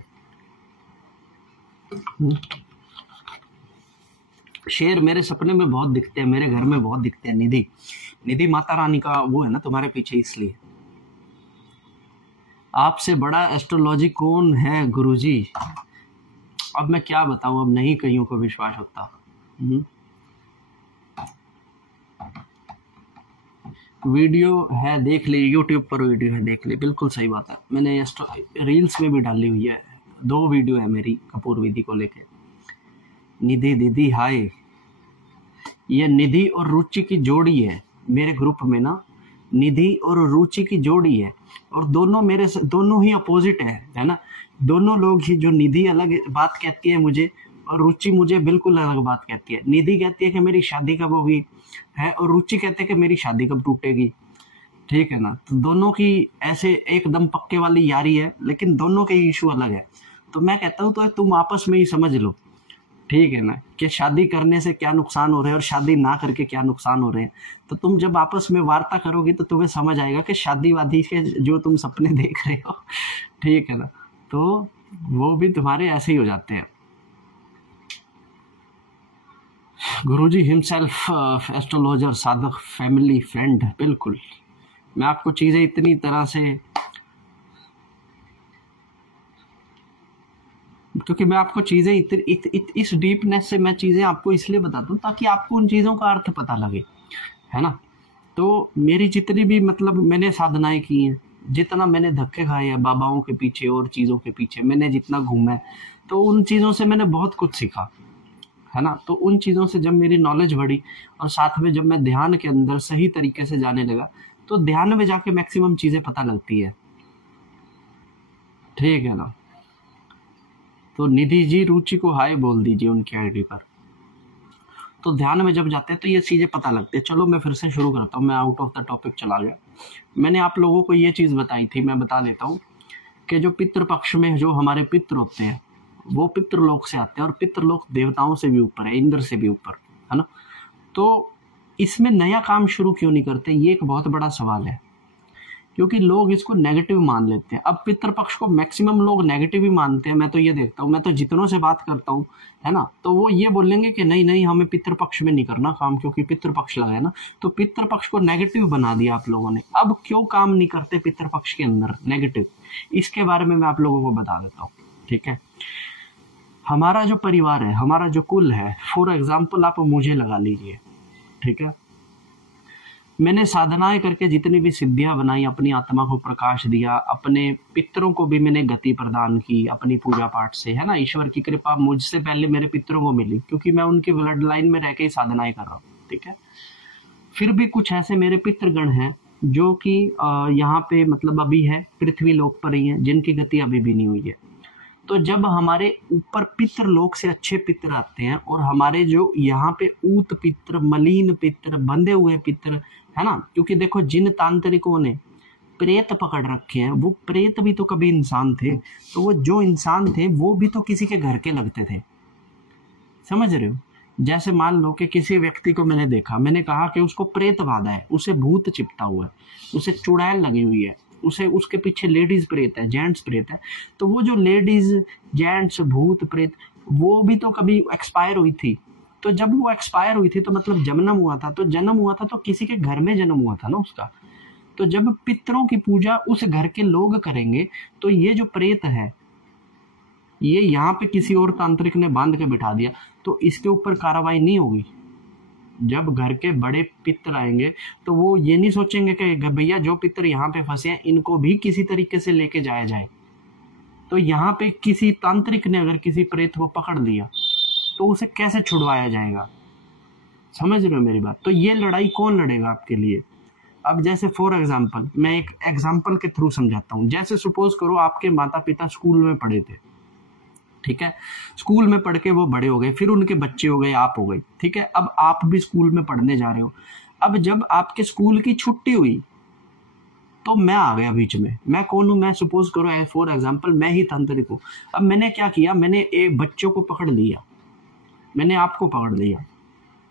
शेर मेरे सपने में बहुत दिखते हैं, मेरे घर में बहुत दिखते हैं। निधि माता रानी का वो है ना तुम्हारे पीछे, इसलिए। आपसे बड़ा एस्ट्रोलॉजी कौन है गुरुजी? अब मैं क्या बताऊं, अब नहीं कईयों को विश्वास होता। वीडियो है देख ली, यूट्यूब पर वीडियो है देख ली, बिल्कुल सही बात है। मैंने रील्स में भी डाली हुई है, 2 वीडियो है मेरी कपूर विधि को लेके। निधि दीदी हाय, ये निधि और रुचि की जोड़ी है मेरे ग्रुप में ना। निधि और रुचि की जोड़ी है, और दोनों ही अपोजिट है ना। दोनों लोग ही, जो निधि अलग बात कहती है मुझे और रुचि मुझे बिल्कुल अलग बात कहती है। निधि कहती है कि मेरी शादी कब होगी है, और रुचि कहते हैं कि मेरी शादी कब टूटेगी, ठीक है ना। तो दोनों की ऐसे एकदम पक्के वाली यारी है, लेकिन दोनों के इशू अलग है। तो मैं कहता हूँ तो तुम आपस में ही समझ लो, ठीक है ना, कि शादी करने से क्या नुकसान हो रहे हैं और शादी ना करके क्या नुकसान हो रहे हैं। तो तुम जब आपस में वार्ता करोगे तो तुम्हें समझ आएगा कि शादी वादी के जो तुम सपने देख रहे हो, ठीक है ना, तो वो भी तुम्हारे ऐसे ही हो जाते हैं। गुरुजी हिमसेल्फ एस्ट्रोलॉजर, साधक, फैमिली फ्रेंड, बिल्कुल। मैं आपको चीजें इतनी तरह से, क्योंकि मैं आपको चीजें इस डीपनेस से मैं चीजें आपको इसलिए बताता हूँ ताकि आपको उन चीजों का अर्थ पता लगे, है ना। तो मेरी जितनी भी मतलब मैंने साधनाएं की हैं, जितना मैंने धक्के खाए हैं बाबाओं के पीछे और चीज़ों के पीछे, मैंने जितना घूमा है, तो उन चीज़ों से मैंने बहुत कुछ सीखा, है ना। तो उन चीज़ों से जब मेरी नॉलेज बढ़ी और साथ में जब मैं ध्यान के अंदर सही तरीके से जाने लगा, तो ध्यान में जाके मैक्सिमम चीज़ें पता लगती है, ठीक है ना। तो निधि जी रुचि को हाय बोल दीजिए उनकी आईडी पर। तो ध्यान में जब जाते हैं तो ये चीज़ें पता लगती है। चलो मैं फिर से शुरू करता हूँ, मैं आउट ऑफ द टॉपिक चला गया। मैंने आप लोगों को ये चीज़ बताई थी, मैं बता देता हूँ कि जो पितृपक्ष में जो हमारे पितृ होते हैं वो पितृलोक से आते हैं, और पितृलोक देवताओं से भी ऊपर है, इंद्र से भी ऊपर, है ना। तो इसमें नया काम शुरू क्यों नहीं करते, ये एक बहुत बड़ा सवाल है, क्योंकि लोग इसको नेगेटिव मान लेते हैं। अब पितृपक्ष को मैक्सिमम लोग नेगेटिव ही मानते हैं, मैं तो ये देखता हूँ, मैं तो जितनों से बात करता हूँ, है ना, तो वो ये बोलेंगे कि नहीं नहीं हमें पितृपक्ष में नहीं करना काम, क्योंकि पितृपक्ष लगा है ना। तो पितृपक्ष को नेगेटिव बना दिया आप लोगों ने। अब क्यों काम नहीं करते पितृपक्ष के अंदर नेगेटिव, इसके बारे में मैं आप लोगों को बता देता हूँ, ठीक है। हमारा जो परिवार है, हमारा जो कुल है, फॉर एग्जाम्पल आप मुझे लगा लीजिए, ठीक है। मैंने साधनाएं करके जितनी भी सिद्धियां बनाई, अपनी आत्मा को प्रकाश दिया, अपने पितरों को भी मैंने गति प्रदान की अपनी पूजा पाठ से, है ना। ईश्वर की कृपा मुझसे पहले मेरे पितरों को मिली, क्योंकि मैं उनके ब्लड लाइन में रह के ही साधनाएं कर रहा हूँ, ठीक है। फिर भी कुछ ऐसे मेरे पितृगण हैं जो कि यहाँ पे मतलब अभी है, पृथ्वी लोक पर ही है, जिनकी गति अभी भी नहीं हुई है। तो जब हमारे ऊपर पितृ लोक से अच्छे पितृ आते हैं और हमारे जो यहाँ पे ऊत पितृ, मलिन पितृ, बंधे हुए पितृ, है ना, क्योंकि देखो जिन तांत्रिकों ने प्रेत पकड़ रखे हैं, वो प्रेत भी तो कभी इंसान थे, तो वो जो इंसान थे वो भी तो किसी के घर के लगते थे, समझ रहे हो। जैसे मान लो कि किसी व्यक्ति को मैंने देखा, मैंने कहा कि उसको प्रेत बाधा है, उसे भूत चिपटा हुआ है, उसे चुड़ैल लगी हुई है, उसे उसके पीछे लेडीज प्रेत है, जेंट्स प्रेत है, तो वो जो लेडीज, जेंट्स, भूत, प्रेत, वो भी तो कभी एक्सपायर हुई थी। तो जब वो एक्सपायर हुई थी तो मतलब जन्म हुआ था, तो किसी के घर में जन्म हुआ था ना उसका। तो जब पितरों की पूजा उस घर के लोग करेंगे, तो ये जो प्रेत है, ये यहाँ पे किसी और तांत्रिक ने बांध के बिठा दिया, तो इसके ऊपर कार्रवाई नहीं होगी। जब घर के बड़े पितर आएंगे तो वो ये नहीं सोचेंगे कि भैया जो पितर यहाँ पे फंसे हैं इनको भी किसी तरीके से लेके जाया जाए। तो यहाँ पे किसी तांत्रिक ने अगर किसी प्रेत को पकड़ लिया तो उसे कैसे छुड़वाया जाएगा, समझ रहे हो मेरी बात। तो ये लड़ाई कौन लड़ेगा आपके लिए। अब जैसे फॉर एग्जाम्पल, मैं एक एग्जाम्पल के थ्रू समझाता हूँ। जैसे सपोज करो आपके माता पिता स्कूल में पढ़े थे, ठीक है, स्कूल में पढ़ के वो बड़े हो गए, फिर उनके बच्चे हो गए, आप हो गए, ठीक है। अब आप भी स्कूल में पढ़ने जा रहे हो। अब जब आपके स्कूल की छुट्टी हुई तो मैं आ गया बीच में। मैं कौन हूं, मैं सपोज करो फॉर एग्जाम्पल मैं ही तांत्रिक हूं। अब मैंने क्या किया, मैंने एक बच्चों को पकड़ लिया, मैंने आपको पकड़ लिया।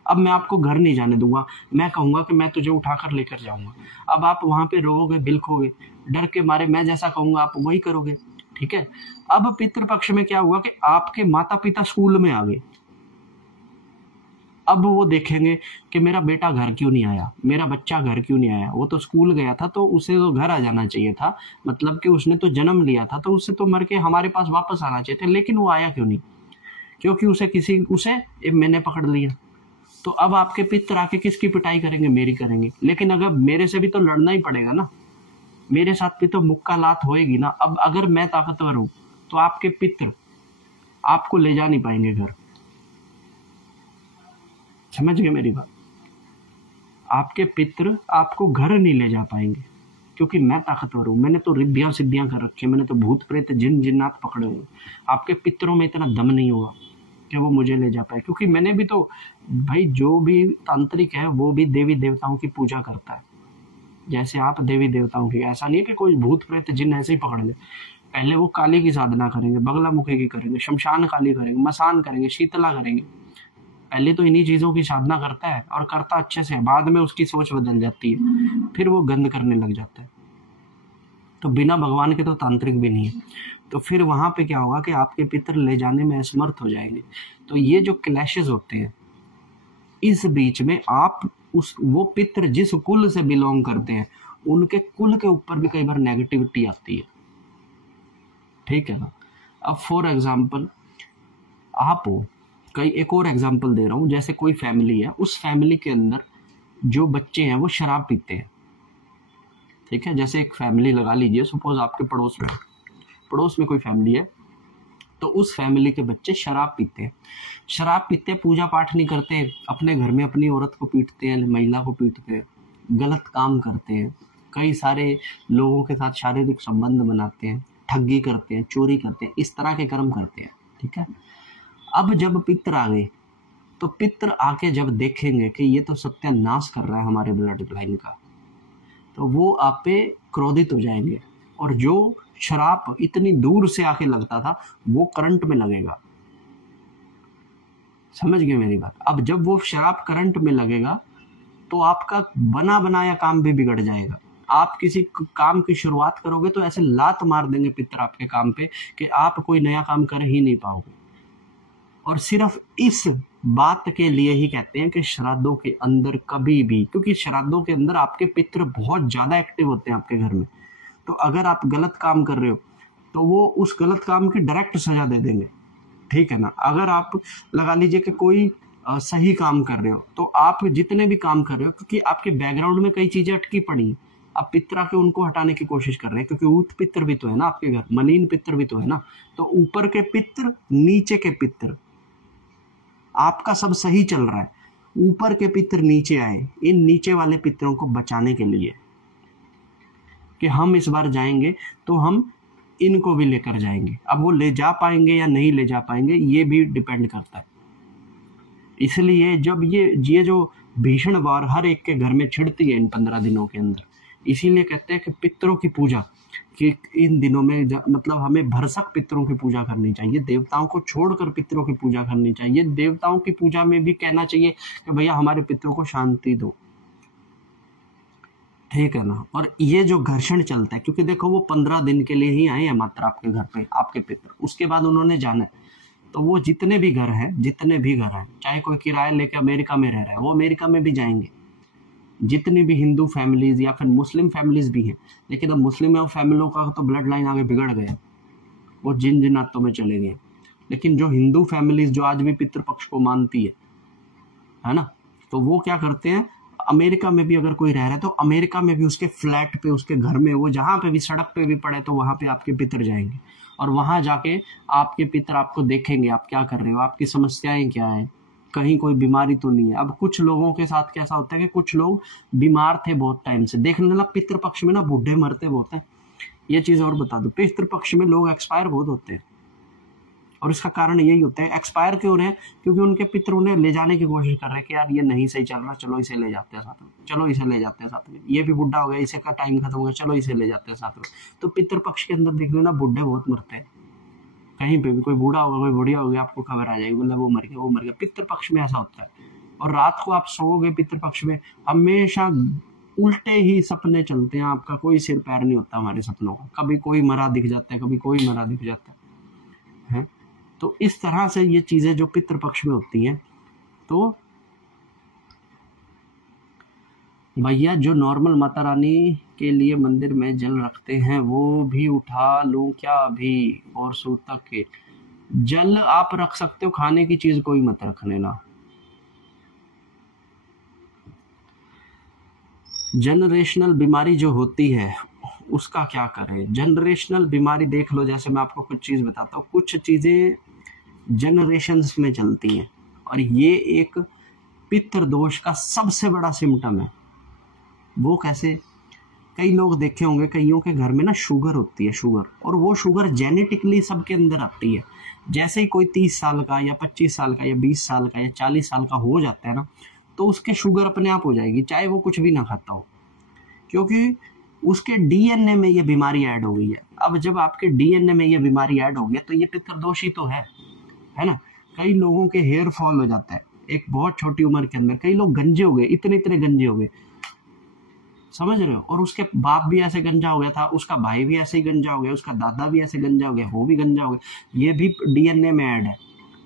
अब मैं आपको घर नहीं जाने दूंगा, मैं कहूंगा कि मैं तुझे उठाकर लेकर जाऊंगा। अब आप वहां पे रोओगे, बिलखोगे, डर के मारे मैं जैसा कहूंगा आप वही करोगे, ठीक है। अब पितृपक्ष में क्या हुआ कि आपके माता पिता स्कूल में आ गए। अब वो देखेंगे कि मेरा बेटा घर क्यों नहीं आया, मेरा बच्चा घर क्यों नहीं आया। वो तो स्कूल गया था तो उसे तो घर आ जाना चाहिए था, मतलब कि उसने तो जन्म लिया था तो उससे तो मर के हमारे पास वापस आना चाहिए था, लेकिन वो आया क्यों नहीं, क्योंकि उसे मैंने पकड़ लिया। तो अब आपके पितर आके किसकी पिटाई करेंगे, मेरी करेंगे। लेकिन अगर मेरे से भी तो लड़ना ही पड़ेगा ना, मेरे साथ भी तो मुक्का लात होएगी ना। अब अगर मैं ताकतवर हूं तो आपके पितर आपको ले जा नहीं पाएंगे घर, समझ गए मेरी बात। आपके पितर आपको घर नहीं ले जा पाएंगे, क्योंकि मैं ताकतवर हूं। मैंने तो रिद्धियां सिद्धियां कर रखी है, मैंने तो भूत प्रेत जिन जिन्नात पकड़े हुए। आपके पितरों में इतना दम नहीं होगा कि वो मुझे ले जा पाए, क्योंकि मैंने भी तो भाई, जो भी तांत्रिक है वो भी देवी देवताओं की पूजा करता है, जैसे आप देवी देवताओं की। ऐसा नहीं है कि कोई भूत प्रेत जिन ऐसे ही पकड़ ले। पहले वो काली की साधना करेंगे, बगला मुखी की करेंगे, शमशान काली करेंगे, मसान करेंगे, शीतला करेंगे। पहले तो इन्हीं चीजों की साधना करता है और करता अच्छे से, बाद में उसकी सोच बदल जाती है, फिर वो गंद करने लग जाता है। तो बिना भगवान के तो तांत्रिक भी नहीं है। तो फिर वहां पे क्या होगा कि आपके पितर ले जाने में असमर्थ हो जाएंगे। तो ये जो क्लैशेस होते हैं, इस बीच में आप वो पितर जिस कुल से बिलोंग करते हैं उनके कुल के ऊपर भी कई बार नेगेटिविटी आती है, ठीक है ना। अब फॉर एग्जाम्पल आप हो, कई एक और एग्जाम्पल दे रहा हूं। जैसे कोई फैमिली है, उस फैमिली के अंदर जो बच्चे हैं वो शराब पीते हैं, ठीक है। जैसे एक फैमिली लगा लीजिए, सपोज आपके पड़ोस में कोई फैमिली है, तो उस फैमिली के बच्चे शराब पीते हैं, पूजा पाठ नहीं करते, अपने घर में अपनी औरत को पीटते हैं, महिला को पीटते हैं, गलत काम करते हैं, कई सारे लोगों के साथ शारीरिक संबंध बनाते हैं, ठगी करते हैं, चोरी करते हैं, इस तरह के कर्म करते हैं, ठीक है। अब जब पितर आ गए तो पितर आके जब देखेंगे कि ये तो सत्यानाश कर रहा है हमारे ब्लड लाइन का, तो वो आप पे क्रोधित हो जाएंगे, और जो शराब इतनी दूर से आके लगता था वो करंट में लगेगा, समझ गए मेरी बात। अब जब वो शराब करंट में लगेगा तो आपका बना बनाया काम भी बिगड़ जाएगा। आप किसी काम की शुरुआत करोगे तो ऐसे लात मार देंगे पितर आपके काम पे कि आप कोई नया काम कर ही नहीं पाओगे। और सिर्फ इस बात के लिए ही कहते हैं कि श्राद्धों के अंदर कभी भी, क्योंकि श्राद्धों के अंदर आपके पितर बहुत ज्यादा एक्टिव होते हैं आपके घर में, तो अगर आप गलत काम कर रहे हो तो वो उस गलत काम की डायरेक्ट सजा दे देंगे, ठीक है ना। अगर आप लगा लीजिए कि कोई सही काम कर रहे हो, तो आप जितने भी काम कर रहे हो, क्योंकि आपके बैकग्राउंड में कई चीजें अटकी पड़ी, आप पितर आके उनको हटाने की कोशिश कर रहे हैं, क्योंकि ऊत पितर भी तो है ना आपके घर, मलिन पितर भी तो है ना। तो ऊपर के पितर, नीचे के पितर, आपका सब सही चल रहा है, ऊपर के पितर नीचे आए, इन नीचे वाले पितरों को बचाने के लिए कि हम इस बार जाएंगे तो हम इनको भी लेकर जाएंगे। अब वो ले जा पाएंगे या नहीं ले जा पाएंगे ये भी डिपेंड करता है। इसलिए जब ये जो भीषण वार हर एक के घर में छिड़ती है इन 15 दिनों के अंदर, इसीलिए कहते हैं कि पितरों की पूजा, कि इन दिनों में मतलब हमें भरसक पितरों की पूजा करनी चाहिए, देवताओं को छोड़कर पितरों की पूजा करनी चाहिए। देवताओं की पूजा में भी कहना चाहिए कि भैया हमारे पितरों को शांति दो, ठीक है ना। और ये जो घर्षण चलता है, क्योंकि देखो वो 15 दिन के लिए ही आए हैं मात्र आपके घर पे, आपके पितर, उसके बाद उन्होंने जाना है। तो वो जितने भी घर हैं, चाहे कोई किराया लेके अमेरिका में रह रहा है, वो अमेरिका में भी जाएंगे। जितनी भी हिंदू फैमिलीज या फिर मुस्लिम फैमिलीज भी हैं, लेकिन अब मुस्लिम और फैमिलियों का तो ब्लड लाइन आगे बिगड़ गया, वो जिन जिनातों में चले गए। लेकिन जो हिंदू फैमिलीज जो आज भी पितृपक्ष को मानती है ना, तो वो क्या करते हैं, अमेरिका में भी अगर कोई रह रहा है तो अमेरिका में भी उसके फ्लैट पे, उसके घर में, वो जहाँ पे भी सड़क पे भी पड़े तो वहाँ पे आपके पितर जाएंगे, और वहाँ जाके आपके पितर आपको देखेंगे आप क्या कर रहे हो, आपकी समस्याएं क्या है, कहीं कोई बीमारी तो नहीं है। अब कुछ लोगों के साथ कैसा होता है कि कुछ लोग बीमार थे बहुत टाइम से, देखने लगा पितृपक्ष में ना बूढ़े मरते बहुत हैं। ये चीज और बता दो, पितृपक्ष में लोग एक्सपायर बहुत होते हैं, और इसका कारण यही होता है। एक्सपायर क्यों रहे हैं, क्योंकि उनके पितर उन्हें ले जाने की कोशिश कर रहे हैं कि यार ये नहीं सही चल रहा, चलो इसे ले जाते हैं साथ में, चलो इसे ले जाते हैं साथ में, ये भी बुढ़ा हो गया, इसे का टाइम खत्म हो गया, चलो इसे ले जाते हैं साथ में। तो पितृपक्ष के अंदर देख लेना बूढ़े बहुत मरते हैं, कहीं पे भी कोई बूढ़ा होगा, कोई बुढ़िया होगी, आपको खबर आ जाएगी, मतलब वो मर गया। पितृपक्ष में ऐसा होता है। और रात को आप सोओगे पितृपक्ष में, हमेशा उल्टे ही सपने चलते हैं, आपका कोई सिर पैर नहीं होता हमारे सपनों का, कभी कोई मरा दिख जाता है, कभी कोई मरा दिख जाता है। तो इस तरह से ये चीजें जो पितृपक्ष में होती हैं, तो भैया जो नॉर्मल माता रानी के लिए मंदिर में जल रखते हैं वो भी उठा लूं क्या अभी? और सूतक के जल आप रख सकते हो, खाने की चीज कोई मत रखने ना। जनरेशनल बीमारी जो होती है उसका क्या करें? जनरेशनल बीमारी देख लो, जैसे मैं आपको कुछ चीज बताता हूँ, कुछ चीजें जनरेशंस में चलती हैं, और ये एक पितृदोष का सबसे बड़ा सिम्टम है। वो कैसे? कई लोग देखे होंगे, कईयों के घर में ना शुगर होती है, शुगर, और वो शुगर जेनेटिकली सबके अंदर आती है। जैसे ही कोई 30 साल का या 25 साल का या 20 साल का या 40 साल का हो जाता है ना, तो उसके शुगर अपने आप हो जाएगी, चाहे वो कुछ भी ना खाता हो, क्योंकि उसके डीएनए में ये बीमारी ऐड हो गई है। अब जब आपके डीएनए में ये बीमारी ऐड हो गई है तो ये पितृदोष ही तो है ना। कई लोगों के हेयर फॉल हो जाता है एक बहुत छोटी उम्र के अंदर, कई लोग गंजे हो गए, इतने गंजे हो गए, समझ रहे हो। और उसके बाप भी ऐसे गंजा हो गया था, उसका भाई भी ऐसे ही गंजा हो गया, उसका दादा भी ऐसे गंजा हो गया, वो भी गंजा हो गया। ये भी डीएनए में ऐड है,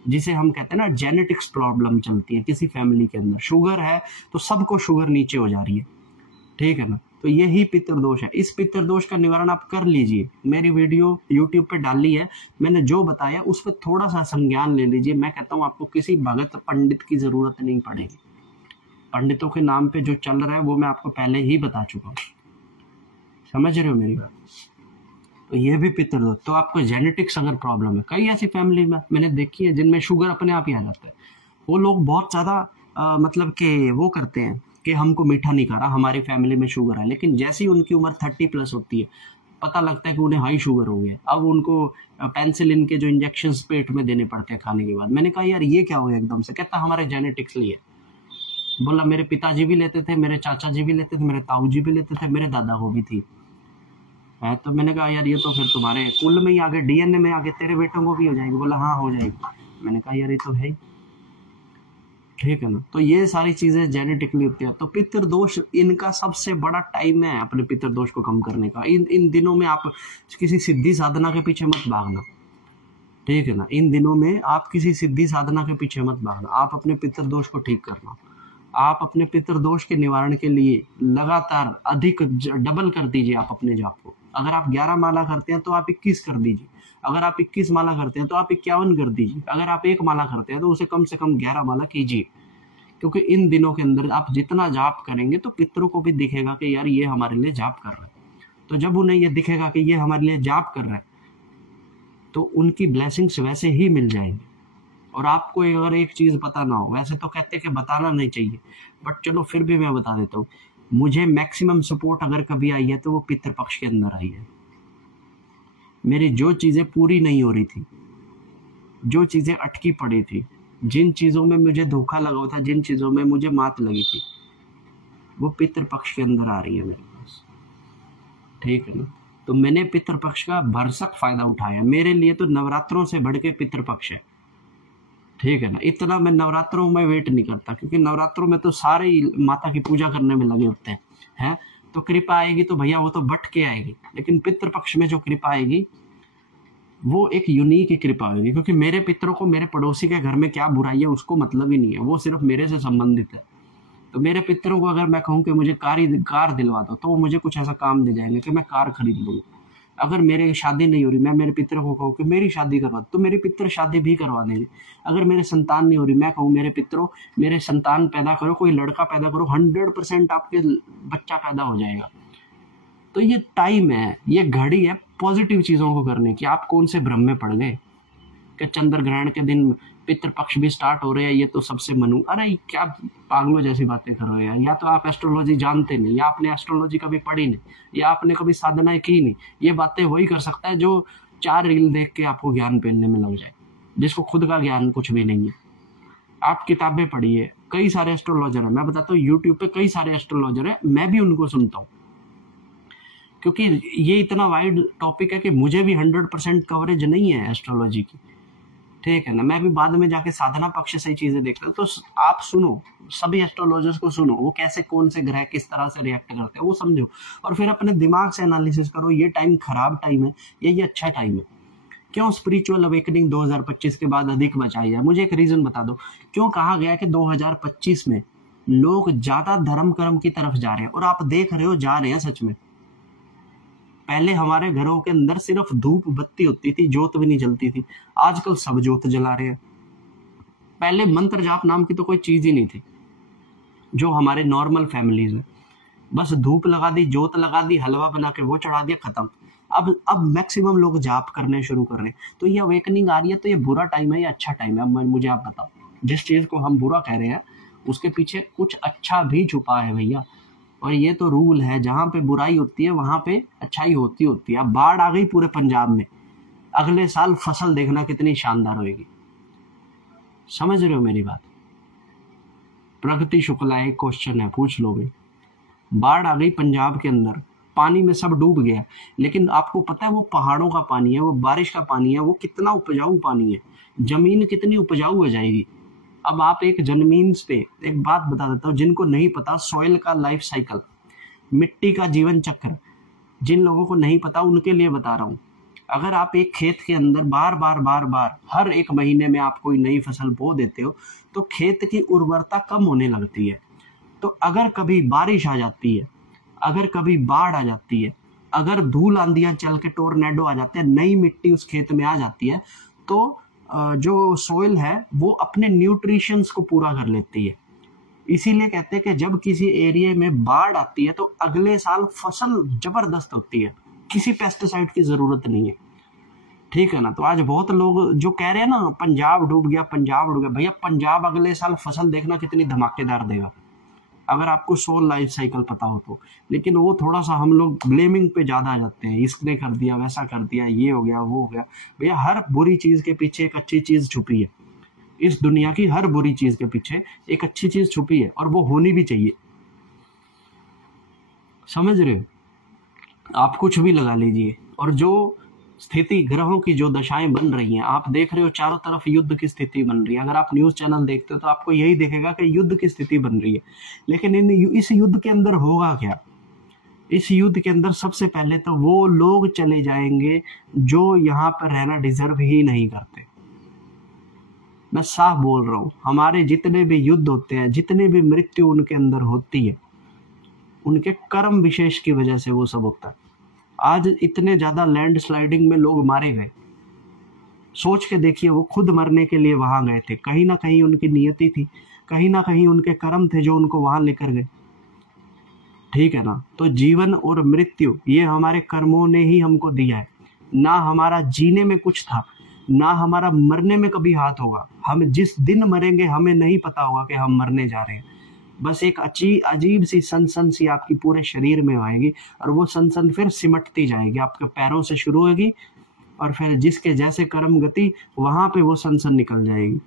जिसे हम कहते हैं ना जेनेटिक्स प्रॉब्लम चलती है किसी फैमिली के अंदर। शुगर है तो सबको शुगर नीचे हो जा रही है, ठीक है ना। तो यही पितृदोष है। इस पितृदोष का निवारण आप कर लीजिए। मेरी वीडियो YouTube पे डाली है, मैंने जो बताया उस पर थोड़ा सा संज्ञान ले लीजिए। मैं कहता हूँ आपको किसी भगत पंडित की जरूरत नहीं पड़ेगी। पंडितों के नाम पे जो चल रहा है वो मैं आपको पहले ही बता चुका हूँ, समझ रहे हो मेरी बात। तो ये भी पितृदोष। तो आपको जेनेटिक्स अगर प्रॉब्लम है, कई ऐसी फैमिली में मैंने देखी है जिनमें शुगर अपने आप ही आ जाता है। वो लोग बहुत ज्यादा मतलब कि वो करते हैं कि हमको मीठा नहीं खा रहा, हमारी फैमिली में शुगर है, लेकिन जैसी उनकी उम्र 30+ होती है पता लगता है कि उन्हें हाई शुगर हो गया। अब उनको पेंसिलिन के जो इंजेक्शंस पेट में देने पड़ते हैं खाने के बाद। मैंने कहा यार ये क्या हो गया एकदम से? कहता हमारे जेनेटिक्स लिए। बोला मेरे पिताजी भी लेते थे, मेरे चाचा जी भी लेते थे, मेरे ताऊ जी भी लेते थे, मेरे दादा को भी थी है। तो मैंने कहा यार ये तो फिर तुम्हारे कुल में ही आगे, डीएनए में आगे तेरे बेटों को भी हो जाएगी। बोला हाँ हो जाएगी। मैंने कहा यार ये तो है ही, ठीक है ना। तो ये सारी चीजें जेनेटिकली होती है। तो पितृदोष इनका सबसे बड़ा टाइम है अपने पितृदोष को कम करने का। इन दिनों में आप किसी सिद्धि साधना के पीछे मत भागना, ठीक है ना। इन दिनों में आप किसी सिद्धि साधना के पीछे मत भागना, आप अपने पितृदोष को ठीक करना। आप अपने पितृदोष के निवारण के लिए लगातार अधिक डबल कर दीजिए आप अपने जाप को। अगर आप 11 माला करते हैं तो आप 21 कर दीजिए, अगर आप 21 माला करते हैं तो आप 51 कर दीजिए, अगर आप 1 माला करते हैं तो उसे कम से कम 11 माला कीजिए। क्योंकि इन दिनों के अंदर आप जितना जाप करेंगे तो पितरों को भी दिखेगा कि यार ये हमारे लिए जाप कर रहे हैं। तो जब उन्हें ये दिखेगा कि ये हमारे लिए जाप कर रहे हैं तो उनकी ब्लेसिंग्स वैसे ही मिल जाएंगी। और आपको अगर एक चीज़ पता ना हो, वैसे तो कहते हैं कि बताना नहीं चाहिए, बट चलो फिर भी मैं बता देता हूँ, मुझे मैक्सिमम सपोर्ट अगर कभी आई है तो वो पितृपक्ष के अंदर आई है। मेरी जो चीज़ें पूरी नहीं हो रही थी, जो चीज़ें अटकी पड़ी थी, जिन चीज़ों में मुझे धोखा लगा हुआ था, जिन चीज़ों में मुझे मात लगी थी, वो पितृपक्ष के अंदर आ रही है मेरे पास। ठीक है ना? तो मैंने पितृपक्ष का भरसक फायदा उठाया। मेरे लिए तो नवरात्रों से बढ़ के पितृपक्ष है। ठीक है ना? इतना मैं नवरात्रों में वेट नहीं करता, क्योंकि नवरात्रों में तो सारे ही माता की पूजा करने में लगे होते हैं। तो कृपा आएगी तो भैया वो तो बट के आएगी, लेकिन पितृपक्ष में जो कृपा आएगी वो एक यूनिक कृपा आएगी। क्योंकि मेरे पितरों को मेरे पड़ोसी के घर में क्या बुराई है उसको मतलब ही नहीं है, वो सिर्फ मेरे से संबंधित है। तो मेरे पितरों को अगर मैं कहूँ कि मुझे कार दिलवा दो तो वो मुझे कुछ ऐसा काम दे जाएंगे कि मैं कार खरीद लूँगा। अगर मेरे शादी नहीं हो रही, मैं मेरे पितरों को कहूँ कि मेरी शादी करवा दो तो मेरे पितर शादी भी करवा देंगे। अगर मेरे संतान नहीं हो रही, मैं कहूँ मेरे पितरों मेरे संतान पैदा करो, कोई लड़का पैदा करो, 100% आपके बच्चा पैदा हो जाएगा। तो ये टाइम है, ये घड़ी है पॉजिटिव चीज़ों को करने की। आप कौन से भ्रम में पड़ गए कि चंद्र ग्रहण के दिन पितृपक्ष भी स्टार्ट हो रहे हैं, ये तो सबसे मनू। अरे क्या पागलों जैसी बातें कर रहे हैं। या तो आप एस्ट्रोलॉजी जानते नहीं, या आपने एस्ट्रोलॉजी कभी पढ़ी नहीं, या आपने कभी साधनाएं की नहीं। ये बातें वही कर सकता है जो 4 रील देख के आपको ज्ञान पेलने में लग जाए, जिसको खुद का ज्ञान कुछ भी नहीं है। आप किताबें पढ़िए, कई सारे एस्ट्रोलॉजर हैं, मैं बताता हूँ यूट्यूब पे कई सारे एस्ट्रोलॉजर हैं, मैं भी उनको सुनता हूँ। क्योंकि ये इतना वाइड टॉपिक है कि मुझे भी 100% कवरेज नहीं है एस्ट्रोलॉजी की। ठीक है ना? मैं भी बाद में जाके साधना पक्ष से चीजें देखता हूँ। तो आप सुनो, सभी एस्ट्रोलॉजर्स को सुनो, वो कैसे कौन से ग्रह किस तरह से रिएक्ट करते हैं वो समझो, और फिर अपने दिमाग से एनालिसिस करो। ये टाइम खराब टाइम है या ये अच्छा टाइम है? क्यों स्पिरिचुअल अवेकनिंग 2025 के बाद अधिक बचाई है? मुझे एक रीजन बता दो, क्यों कहा गया कि 2025 में लोग ज्यादा धर्म कर्म की तरफ जा रहे हैं? और आप देख रहे हो जा रहे हैं सच में। पहले हमारे घरों के अंदर सिर्फ धूप बत्ती होती थी, जोत भी नहीं जलती थी। आजकल सब जोत जला रहे हैं। पहले मंत्र जाप नाम की तो कोई चीज ही नहीं थी जो हमारे नॉर्मल फैमिलीज में, बस धूप लगा दी, जोत लगा दी, हलवा बना के वो चढ़ा दिया, खत्म। अब मैक्सिमम लोग जाप करने शुरू कर रहे हैं। तो ये अवेकनिंग आ रही है, तो ये बुरा टाइम है या अच्छा टाइम है? अब मुझे आप बताओ। जिस चीज को हम बुरा कह रहे हैं उसके पीछे कुछ अच्छा भी छुपा है भैया। और ये तो रूल है, जहां पे बुराई होती है वहां पे अच्छाई होती है। अब बाढ़ आ गई पूरे पंजाब में, अगले साल फसल देखना कितनी शानदार होगी। समझ रहे हो मेरी बात? प्रगति शुक्ला एक क्वेश्चन है, पूछ लो भाई। बाढ़ आ गई पंजाब के अंदर, पानी में सब डूब गया, लेकिन आपको पता है वो पहाड़ों का पानी है, वो बारिश का पानी है, वो कितना उपजाऊ पानी है, जमीन कितनी उपजाऊ हो जाएगी। अब आप एक जमीन पे एक बात बता देता हूँ, जिनको नहीं पता सॉइल का लाइफ साइकिल, मिट्टी का जीवन चक्र, जिन लोगों को नहीं पता उनके लिए बता रहा हूँ। अगर आप एक खेत के अंदर बार बार हर एक महीने में आप कोई नई फसल बो देते हो तो खेत की उर्वरता कम होने लगती है। तो अगर कभी बारिश आ जाती है, अगर कभी बाढ़ आ जाती है, अगर धूल आंधियां चल के टोर्नेडो आ जाते हैं, नई मिट्टी उस खेत में आ जाती है, तो जो सोइल है वो अपने न्यूट्रिशंस को पूरा कर लेती है। इसीलिए कहते हैं कि जब किसी एरिया में बाढ़ आती है तो अगले साल फसल जबरदस्त होती है, किसी पेस्टिसाइड की जरूरत नहीं है। ठीक है ना? तो आज बहुत लोग जो कह रहे हैं ना पंजाब डूब गया, पंजाब डूब गया, भैया पंजाब अगले साल फसल देखना कितनी धमाकेदार देगा, अगर आपको सोल लाइफ साइकिल पता हो तो। लेकिन वो थोड़ा सा हम लोग ब्लेमिंग पे ज्यादा आ जाते हैं, इसने कर दिया, वैसा कर दिया, ये हो गया, वो हो गया। भैया हर बुरी चीज के पीछे एक अच्छी चीज छुपी है। इस दुनिया की हर बुरी चीज के पीछे एक अच्छी चीज छुपी है, और वो होनी भी चाहिए। समझ रहे हो? आप कुछ भी लगा लीजिए, और जो स्थिति ग्रहों की जो दशाएं बन रही हैं, आप देख रहे हो चारों तरफ युद्ध की स्थिति बन रही है। अगर आप न्यूज चैनल देखते हो तो आपको यही देखेगा कि युद्ध की स्थिति बन रही है। लेकिन इस युद्ध के अंदर होगा क्या? इस युद्ध के अंदर सबसे पहले तो वो लोग चले जाएंगे जो यहाँ पर रहना डिजर्व ही नहीं करते। मैं साफ बोल रहा हूँ, हमारे जितने भी युद्ध होते हैं, जितने भी मृत्यु उनके अंदर होती है, उनके कर्म विशेष की वजह से वो सब होता है। आज इतने ज्यादा लैंडस्लाइडिंग में लोग मारे गए, सोच के देखिए, वो खुद मरने के लिए वहां गए थे, कहीं ना कहीं उनकी नियति थी, कहीं ना कहीं उनके कर्म थे जो उनको वहां लेकर गए। ठीक है ना। तो जीवन और मृत्यु ये हमारे कर्मों ने ही हमको दिया है, ना हमारा जीने में कुछ था, ना हमारा मरने में कभी हाथ होगा। हम जिस दिन मरेंगे हमें नहीं पता होगा कि हम मरने जा रहे हैं। बस एक अजीब सी सनसन सी आपकी पूरे शरीर में आएगी, और वो सनसन फिर सिमटती जाएगी, आपके पैरों से शुरू होगी और फिर जिसके जैसे कर्म गति वहां पे वो सनसन निकल जाएगी।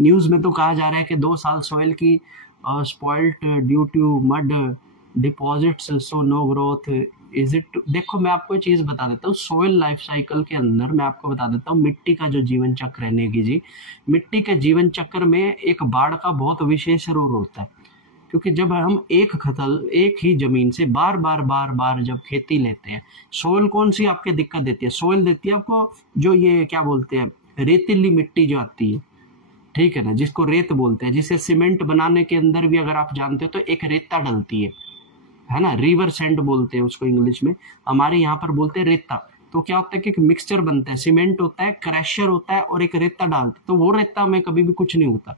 न्यूज में तो कहा जा रहा है कि 2 साल सॉइल की spoiled due to mud deposits, so no growth, is it. देखो मैं आपको एक चीज बता देता हूँ, सॉइल लाइफ साइकिल के अंदर मैं आपको बता देता हूँ, मिट्टी का जो जीवन चक्र है नेगी जी, मिट्टी के जीवन चक्र में एक बाढ़ का बहुत विशेष रोल होता है। क्योंकि जब हम एक ही जमीन से बार बार जब खेती लेते हैं, सोइल कौन सी आपके दिक्कत देती है? सोइल देती है आपको जो ये क्या बोलते हैं, रेतीली मिट्टी जो आती है, ठीक है ना, जिसको रेत बोलते हैं, जिसे सीमेंट बनाने के अंदर भी अगर आप जानते हो तो एक रेता डलती है ना, रिवर सैंड बोलते हैं उसको इंग्लिश में, हमारे यहाँ पर बोलते हैं रेता। तो क्या होता है कि एक मिक्सचर बनता है, सीमेंट होता है, क्रैशर होता है और एक रेता डालते हैं, तो वो रेता में कभी भी कुछ नहीं होता,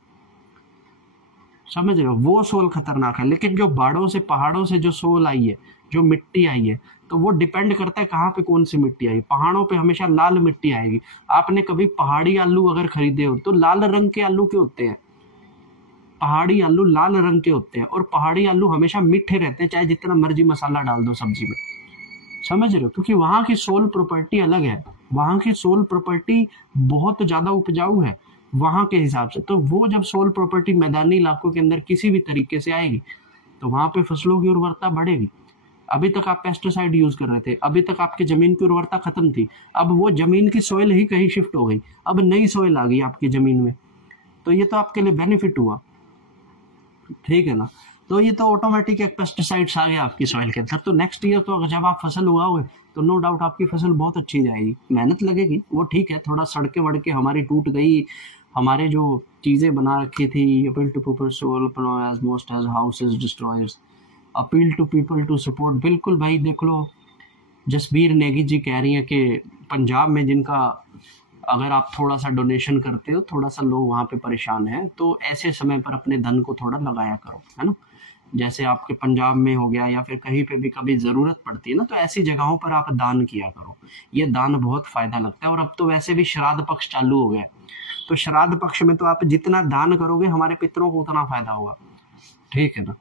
समझ रहे हो? वो सोल खतरनाक है। लेकिन जो बाढ़ों से पहाड़ों से जो सोल आई है, जो मिट्टी आई है, तो वो डिपेंड करता है कहाँ पे कौन सी मिट्टी आई है। पहाड़ों पे हमेशा लाल मिट्टी आएगी। आपने कभी पहाड़ी आलू अगर खरीदे हो तो लाल रंग के आलू के होते हैं, पहाड़ी आलू लाल रंग के होते हैं, और पहाड़ी आलू हमेशा मीठे रहते हैं, चाहे जितना मर्जी मसाला डाल दो सब्जी में, समझ रहे हो? क्योंकि वहां की सोल प्रॉपर्टी अलग है, वहां की सोल प्रॉपर्टी बहुत ज्यादा उपजाऊ है वहां के हिसाब से। तो वो जब सोल प्रॉपर्टी मैदानी इलाकों के अंदर किसी भी तरीके से आएगी तो वहां पे फसलों की उर्वरता बढ़ेगी। अभी तक आप पेस्टिसाइड यूज कर रहे थे, अभी तक आपकी जमीन की उर्वरता खत्म थी, अब वो जमीन की सोइल ही कहीं शिफ्ट हो गई, अब नई सोइल आ गई आपकी जमीन में, तो ये तो आपके लिए बेनिफिट हुआ, ठीक है ना। तो ये तो ऑटोमेटिक एक पेस्टिसाइड्स आ गया आपकी सॉइल के अंदर। तो नेक्स्ट ईयर तो जब आप फसल उगाओगे तो नो डाउट आपकी फसल बहुत अच्छी जाएगी, मेहनत लगेगी, वो ठीक है, थोड़ा सड़के वड़के हमारी टूट गई, हमारे जो चीजें बना रखी थी, appeal to people sole as most as houses destroyers, appeal to people to support. बिल्कुल भाई, देख लो जसबीर नेगी जी कह रही हैं कि पंजाब में जिनका अगर आप थोड़ा सा डोनेशन करते हो, थोड़ा सा लोग वहाँ पे परेशान हैं, तो ऐसे समय पर अपने धन को थोड़ा लगाया करो, है ना। जैसे आपके पंजाब में हो गया या फिर कहीं पे भी कभी ज़रूरत पड़ती है ना, तो ऐसी जगहों पर आप दान किया करो, ये दान बहुत फ़ायदा लगता है। और अब तो वैसे भी श्राद्ध पक्ष चालू हो गया, तो श्राद्ध पक्ष में तो आप जितना दान करोगे हमारे पितरों को उतना फ़ायदा होगा, ठीक है ना।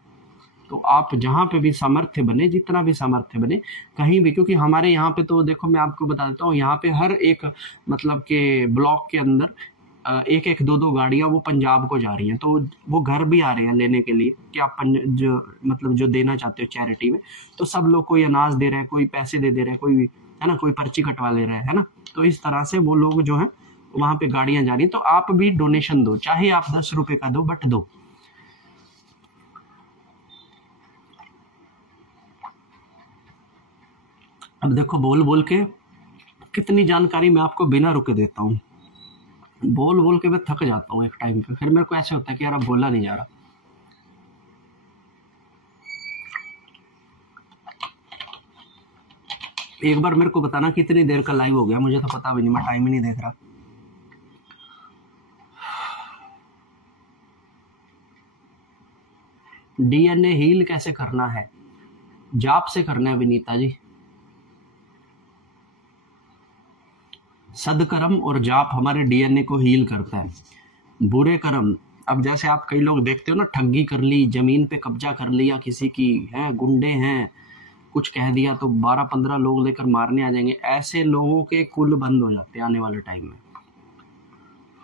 तो आप जहाँ पे भी सामर्थ्य बने, जितना भी सामर्थ्य बने कहीं भी, क्योंकि हमारे यहाँ पे तो देखो मैं आपको बता देता हूँ, यहाँ पे हर एक मतलब के ब्लॉक के अंदर एक एक दो गाड़ियाँ वो पंजाब को जा रही हैं, तो वो घर भी आ रहे हैं लेने के लिए कि आप जो मतलब जो देना चाहते हो चैरिटी में, तो सब लोग कोई अनाज दे रहे हैं, कोई पैसे दे रहे हैं, कोई है ना, कोई पर्ची कटवा ले रहे हैं, है ना। तो इस तरह से वो लोग जो है वहाँ पे गाड़ियाँ जा रही हैं, तो आप भी डोनेशन दो, चाहे आप 10 रुपये का दो, बट दो। अब देखो बोल बोल के कितनी जानकारी मैं आपको बिना रुके देता हूँ, बोल बोल के मैं थक जाता हूँ एक टाइम पे, फिर मेरे को ऐसे होता है कि यार अब बोला नहीं जा रहा। एक बार मेरे को बताना कितनी देर का लाइव हो गया, मुझे तो पता भी नहीं, मैं टाइम ही नहीं देख रहा। डीएनए हील कैसे करना है? जाप से करना है विनीता जी, सदकर्म और जाप हमारे डीएनए को हील करता है। बुरे कर्म, अब जैसे आप कई लोग देखते हो ना, ठगी कर ली, जमीन पे कब्जा कर लिया किसी की, है गुंडे हैं, कुछ कह दिया तो 12-15 लोग लेकर मारने आ जाएंगे, ऐसे लोगों के कुल बंद हो जाते हैं आने वाले टाइम में,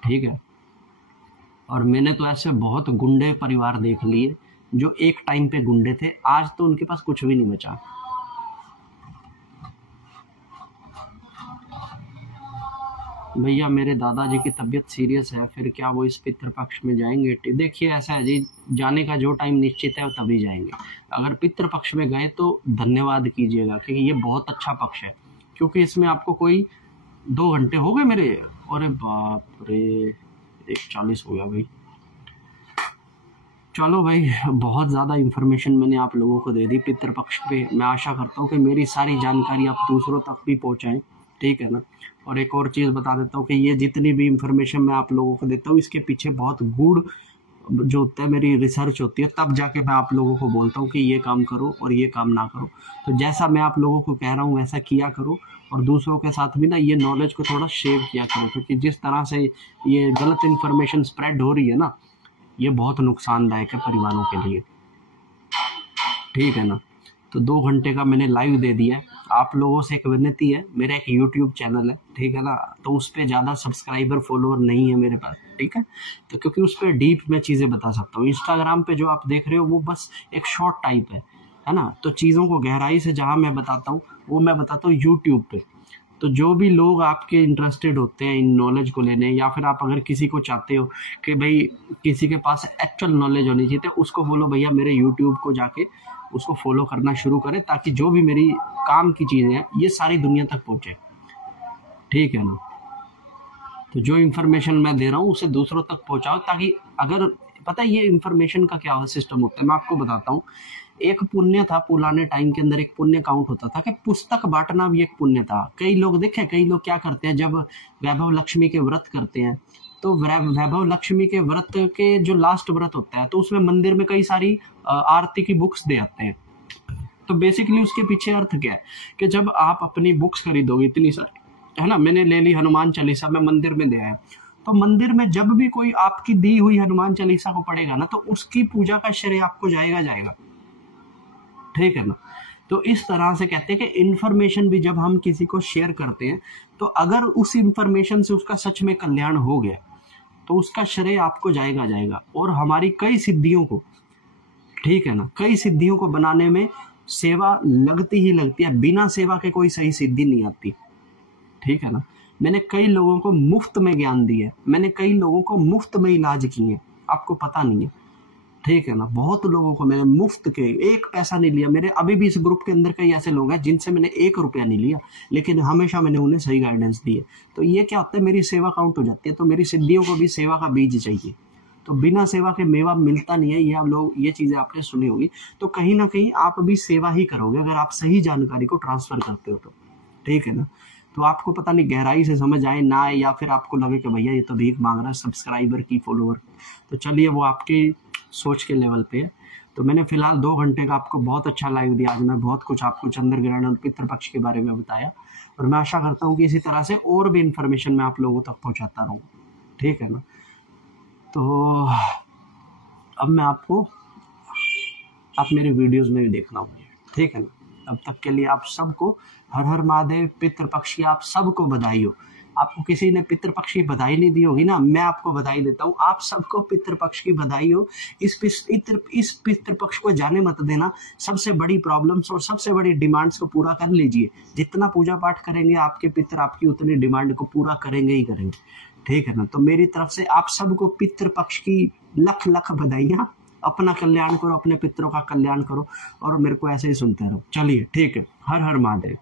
ठीक है। और मैंने तो ऐसे बहुत गुंडे परिवार देख लिए जो एक टाइम पे गुंडे थे, आज तो उनके पास कुछ भी नहीं बचा। भैया मेरे दादाजी की तबीयत सीरियस है, फिर क्या वो इस पितृपक्ष में जाएंगे? देखिए ऐसा है जी, जाने का जो टाइम निश्चित है वो तभी जाएंगे। अगर पितृपक्ष में गए तो धन्यवाद कीजिएगा, क्योंकि ये बहुत अच्छा पक्ष है, क्योंकि इसमें आपको कोई 2 घंटे हो गए मेरे, अरे बाप रे 1:40 हो गया भाई, चलो भाई, बहुत ज़्यादा इन्फॉर्मेशन मैंने आप लोगों को दे दी पितृपक्ष पे। मैं आशा करता हूँ कि मेरी सारी जानकारी आप दूसरों तक भी पहुँचाएँ, ठीक है ना। और एक और चीज़ बता देता हूँ कि ये जितनी भी इन्फॉर्मेशन मैं आप लोगों को देता हूँ, इसके पीछे बहुत गूढ़ जो होता है मेरी रिसर्च होती है, तब जाके मैं आप लोगों को बोलता हूँ कि ये काम करो और ये काम ना करो। तो जैसा मैं आप लोगों को कह रहा हूँ वैसा किया करो, और दूसरों के साथ भी ना ये नॉलेज को थोड़ा शेयर किया करो, क्योंकि जिस तरह से ये गलत इन्फॉर्मेशन स्प्रेड हो रही है ना, ये बहुत नुकसानदायक है परिवारों के लिए, ठीक है ना। तो 2 घंटे का मैंने लाइव दे दिया है। आप लोगों से एक विनती है, मेरा एक यूट्यूब चैनल है, ठीक है ना, तो उस पर ज़्यादा सब्सक्राइबर फॉलोअर नहीं है मेरे पास, ठीक है। तो क्योंकि उस पर डीप में चीज़ें बता सकता हूँ। इंस्टाग्राम पे जो आप देख रहे हो वो बस एक शॉर्ट टाइप है ना। तो चीज़ों को गहराई से जहाँ मैं बताता हूँ वो मैं बताता हूँ यूट्यूब पे। तो जो भी लोग आपके इंटरेस्टेड होते हैं इन नॉलेज को लेने, या फिर आप अगर किसी को चाहते हो कि भाई किसी के पास एक्चुअल नॉलेज होनी चाहिए, तो उसको बोलो भैया मेरे यूट्यूब को जाके उसको फॉलो करना शुरू करें, ताकि जो भी मेरी काम की चीज़ें हैं ये सारी दुनिया तक पहुँचे, ठीक है ना। तो जो इन्फॉर्मेशन मैं दे रहा हूँ उसे दूसरों तक पहुँचाओ, ताकि अगर पता है ये इन्फॉर्मेशन का क्या सिस्टम होता है, मैं आपको बताता हूँ। एक पुण्य था पुराने टाइम के अंदर, एक पुण्य काउंट होता था कि पुस्तक बांटना भी एक पुण्य था। कई लोग देखे, कई लोग क्या करते हैं, जब वैभव लक्ष्मी के व्रत करते हैं तो वैभव लक्ष्मी के व्रत के जो लास्ट व्रत होता है तो उसमें मंदिर में कई सारी आरती की बुक्स दे आते हैं। तो बेसिकली उसके पीछे अर्थ क्या है कि जब आप अपनी बुक्स खरीदोगे इतनी सारी, है ना, मैंने ले ली हनुमान चालीसा, मैं मंदिर में दे आया, तो मंदिर में जब भी कोई आपकी दी हुई हनुमान चालीसा को पढ़ेगा ना, तो उसकी पूजा का श्रेय आपको जाएगा, ठीक है ना। तो इस तरह से कहते हैं कि इन्फॉर्मेशन भी जब हम किसी को शेयर करते हैं, तो अगर उस इन्फॉर्मेशन से उसका सच में कल्याण हो गया तो उसका श्रेय आपको जाएगा। और हमारी कई सिद्धियों को, ठीक है ना, कई सिद्धियों को बनाने में सेवा लगती ही लगती है। बिना सेवा के कोई सही सिद्धि नहीं आती, ठीक है ना। मैंने कई लोगों को मुफ्त में ज्ञान दिया है, मैंने कई लोगों को मुफ्त में इलाज किए, आपको पता नहीं है, ठीक है ना। बहुत लोगों को मैंने मुफ्त के, एक पैसा नहीं लिया। मेरे अभी भी इस ग्रुप के अंदर कई ऐसे लोग हैं जिनसे मैंने 1 रुपया नहीं लिया, लेकिन हमेशा मैंने उन्हें सही गाइडेंस दी है। तो ये क्या होता है, मेरी सेवा काउंट हो जाती है। तो मेरी सिद्धियों को भी सेवा का बीज चाहिए, तो बिना सेवा के मेवा मिलता नहीं है। ये आप लोग, ये चीज़ें आपने सुनी होगी। तो कहीं ना कहीं आप भी सेवा ही करोगे अगर आप सही जानकारी को ट्रांसफर करते हो तो, ठीक है ना। तो आपको पता नहीं गहराई से समझ आए ना आए, या फिर आपको लगे कि भैया ये तो भीख मांग रहा है सब्सक्राइबर की, फॉलोअर, तो चलिए वो आपकी सोच के लेवल पे है। तो मैंने फिलहाल 2 घंटे का आपको बहुत अच्छा लाइव दिया। आज मैं बहुत कुछ आपको चंद्र ग्रहण और पितृपक्ष के बारे में बताया, और मैं आशा करता हूँ कि इसी तरह से और भी इन्फॉर्मेशन मैं आप लोगों तक पहुँचाता रहूँ, ठीक है ना। तो अब मैं आपको, आप मेरे वीडियोज़ में भी देखना होंगे, ठीक है ना। तब तक के लिए आप सबको हर हर महादेव। पितृपक्ष की आप सबको बधाई हो। आपको किसी ने पितृपक्ष की बधाई नहीं दी होगी ना, मैं आपको बधाई देता हूँ। आप सबको पितृपक्ष की बधाई हो। इस पितृपक्ष को जाने मत देना। सबसे बड़ी प्रॉब्लम्स और सबसे बड़ी डिमांड्स को पूरा कर लीजिए। जितना पूजा पाठ करेंगे आपके पितर आपकी उतनी डिमांड को पूरा करेंगे ही करेंगे, ठीक है ना। तो मेरी तरफ से आप सबको पितृपक्ष की लख लख बधाइयाँ। अपना कल्याण करो, अपने पितरों का कल्याण करो, और मेरे को ऐसे ही सुनते रहो। चलिए ठीक है, हर हर महादेव।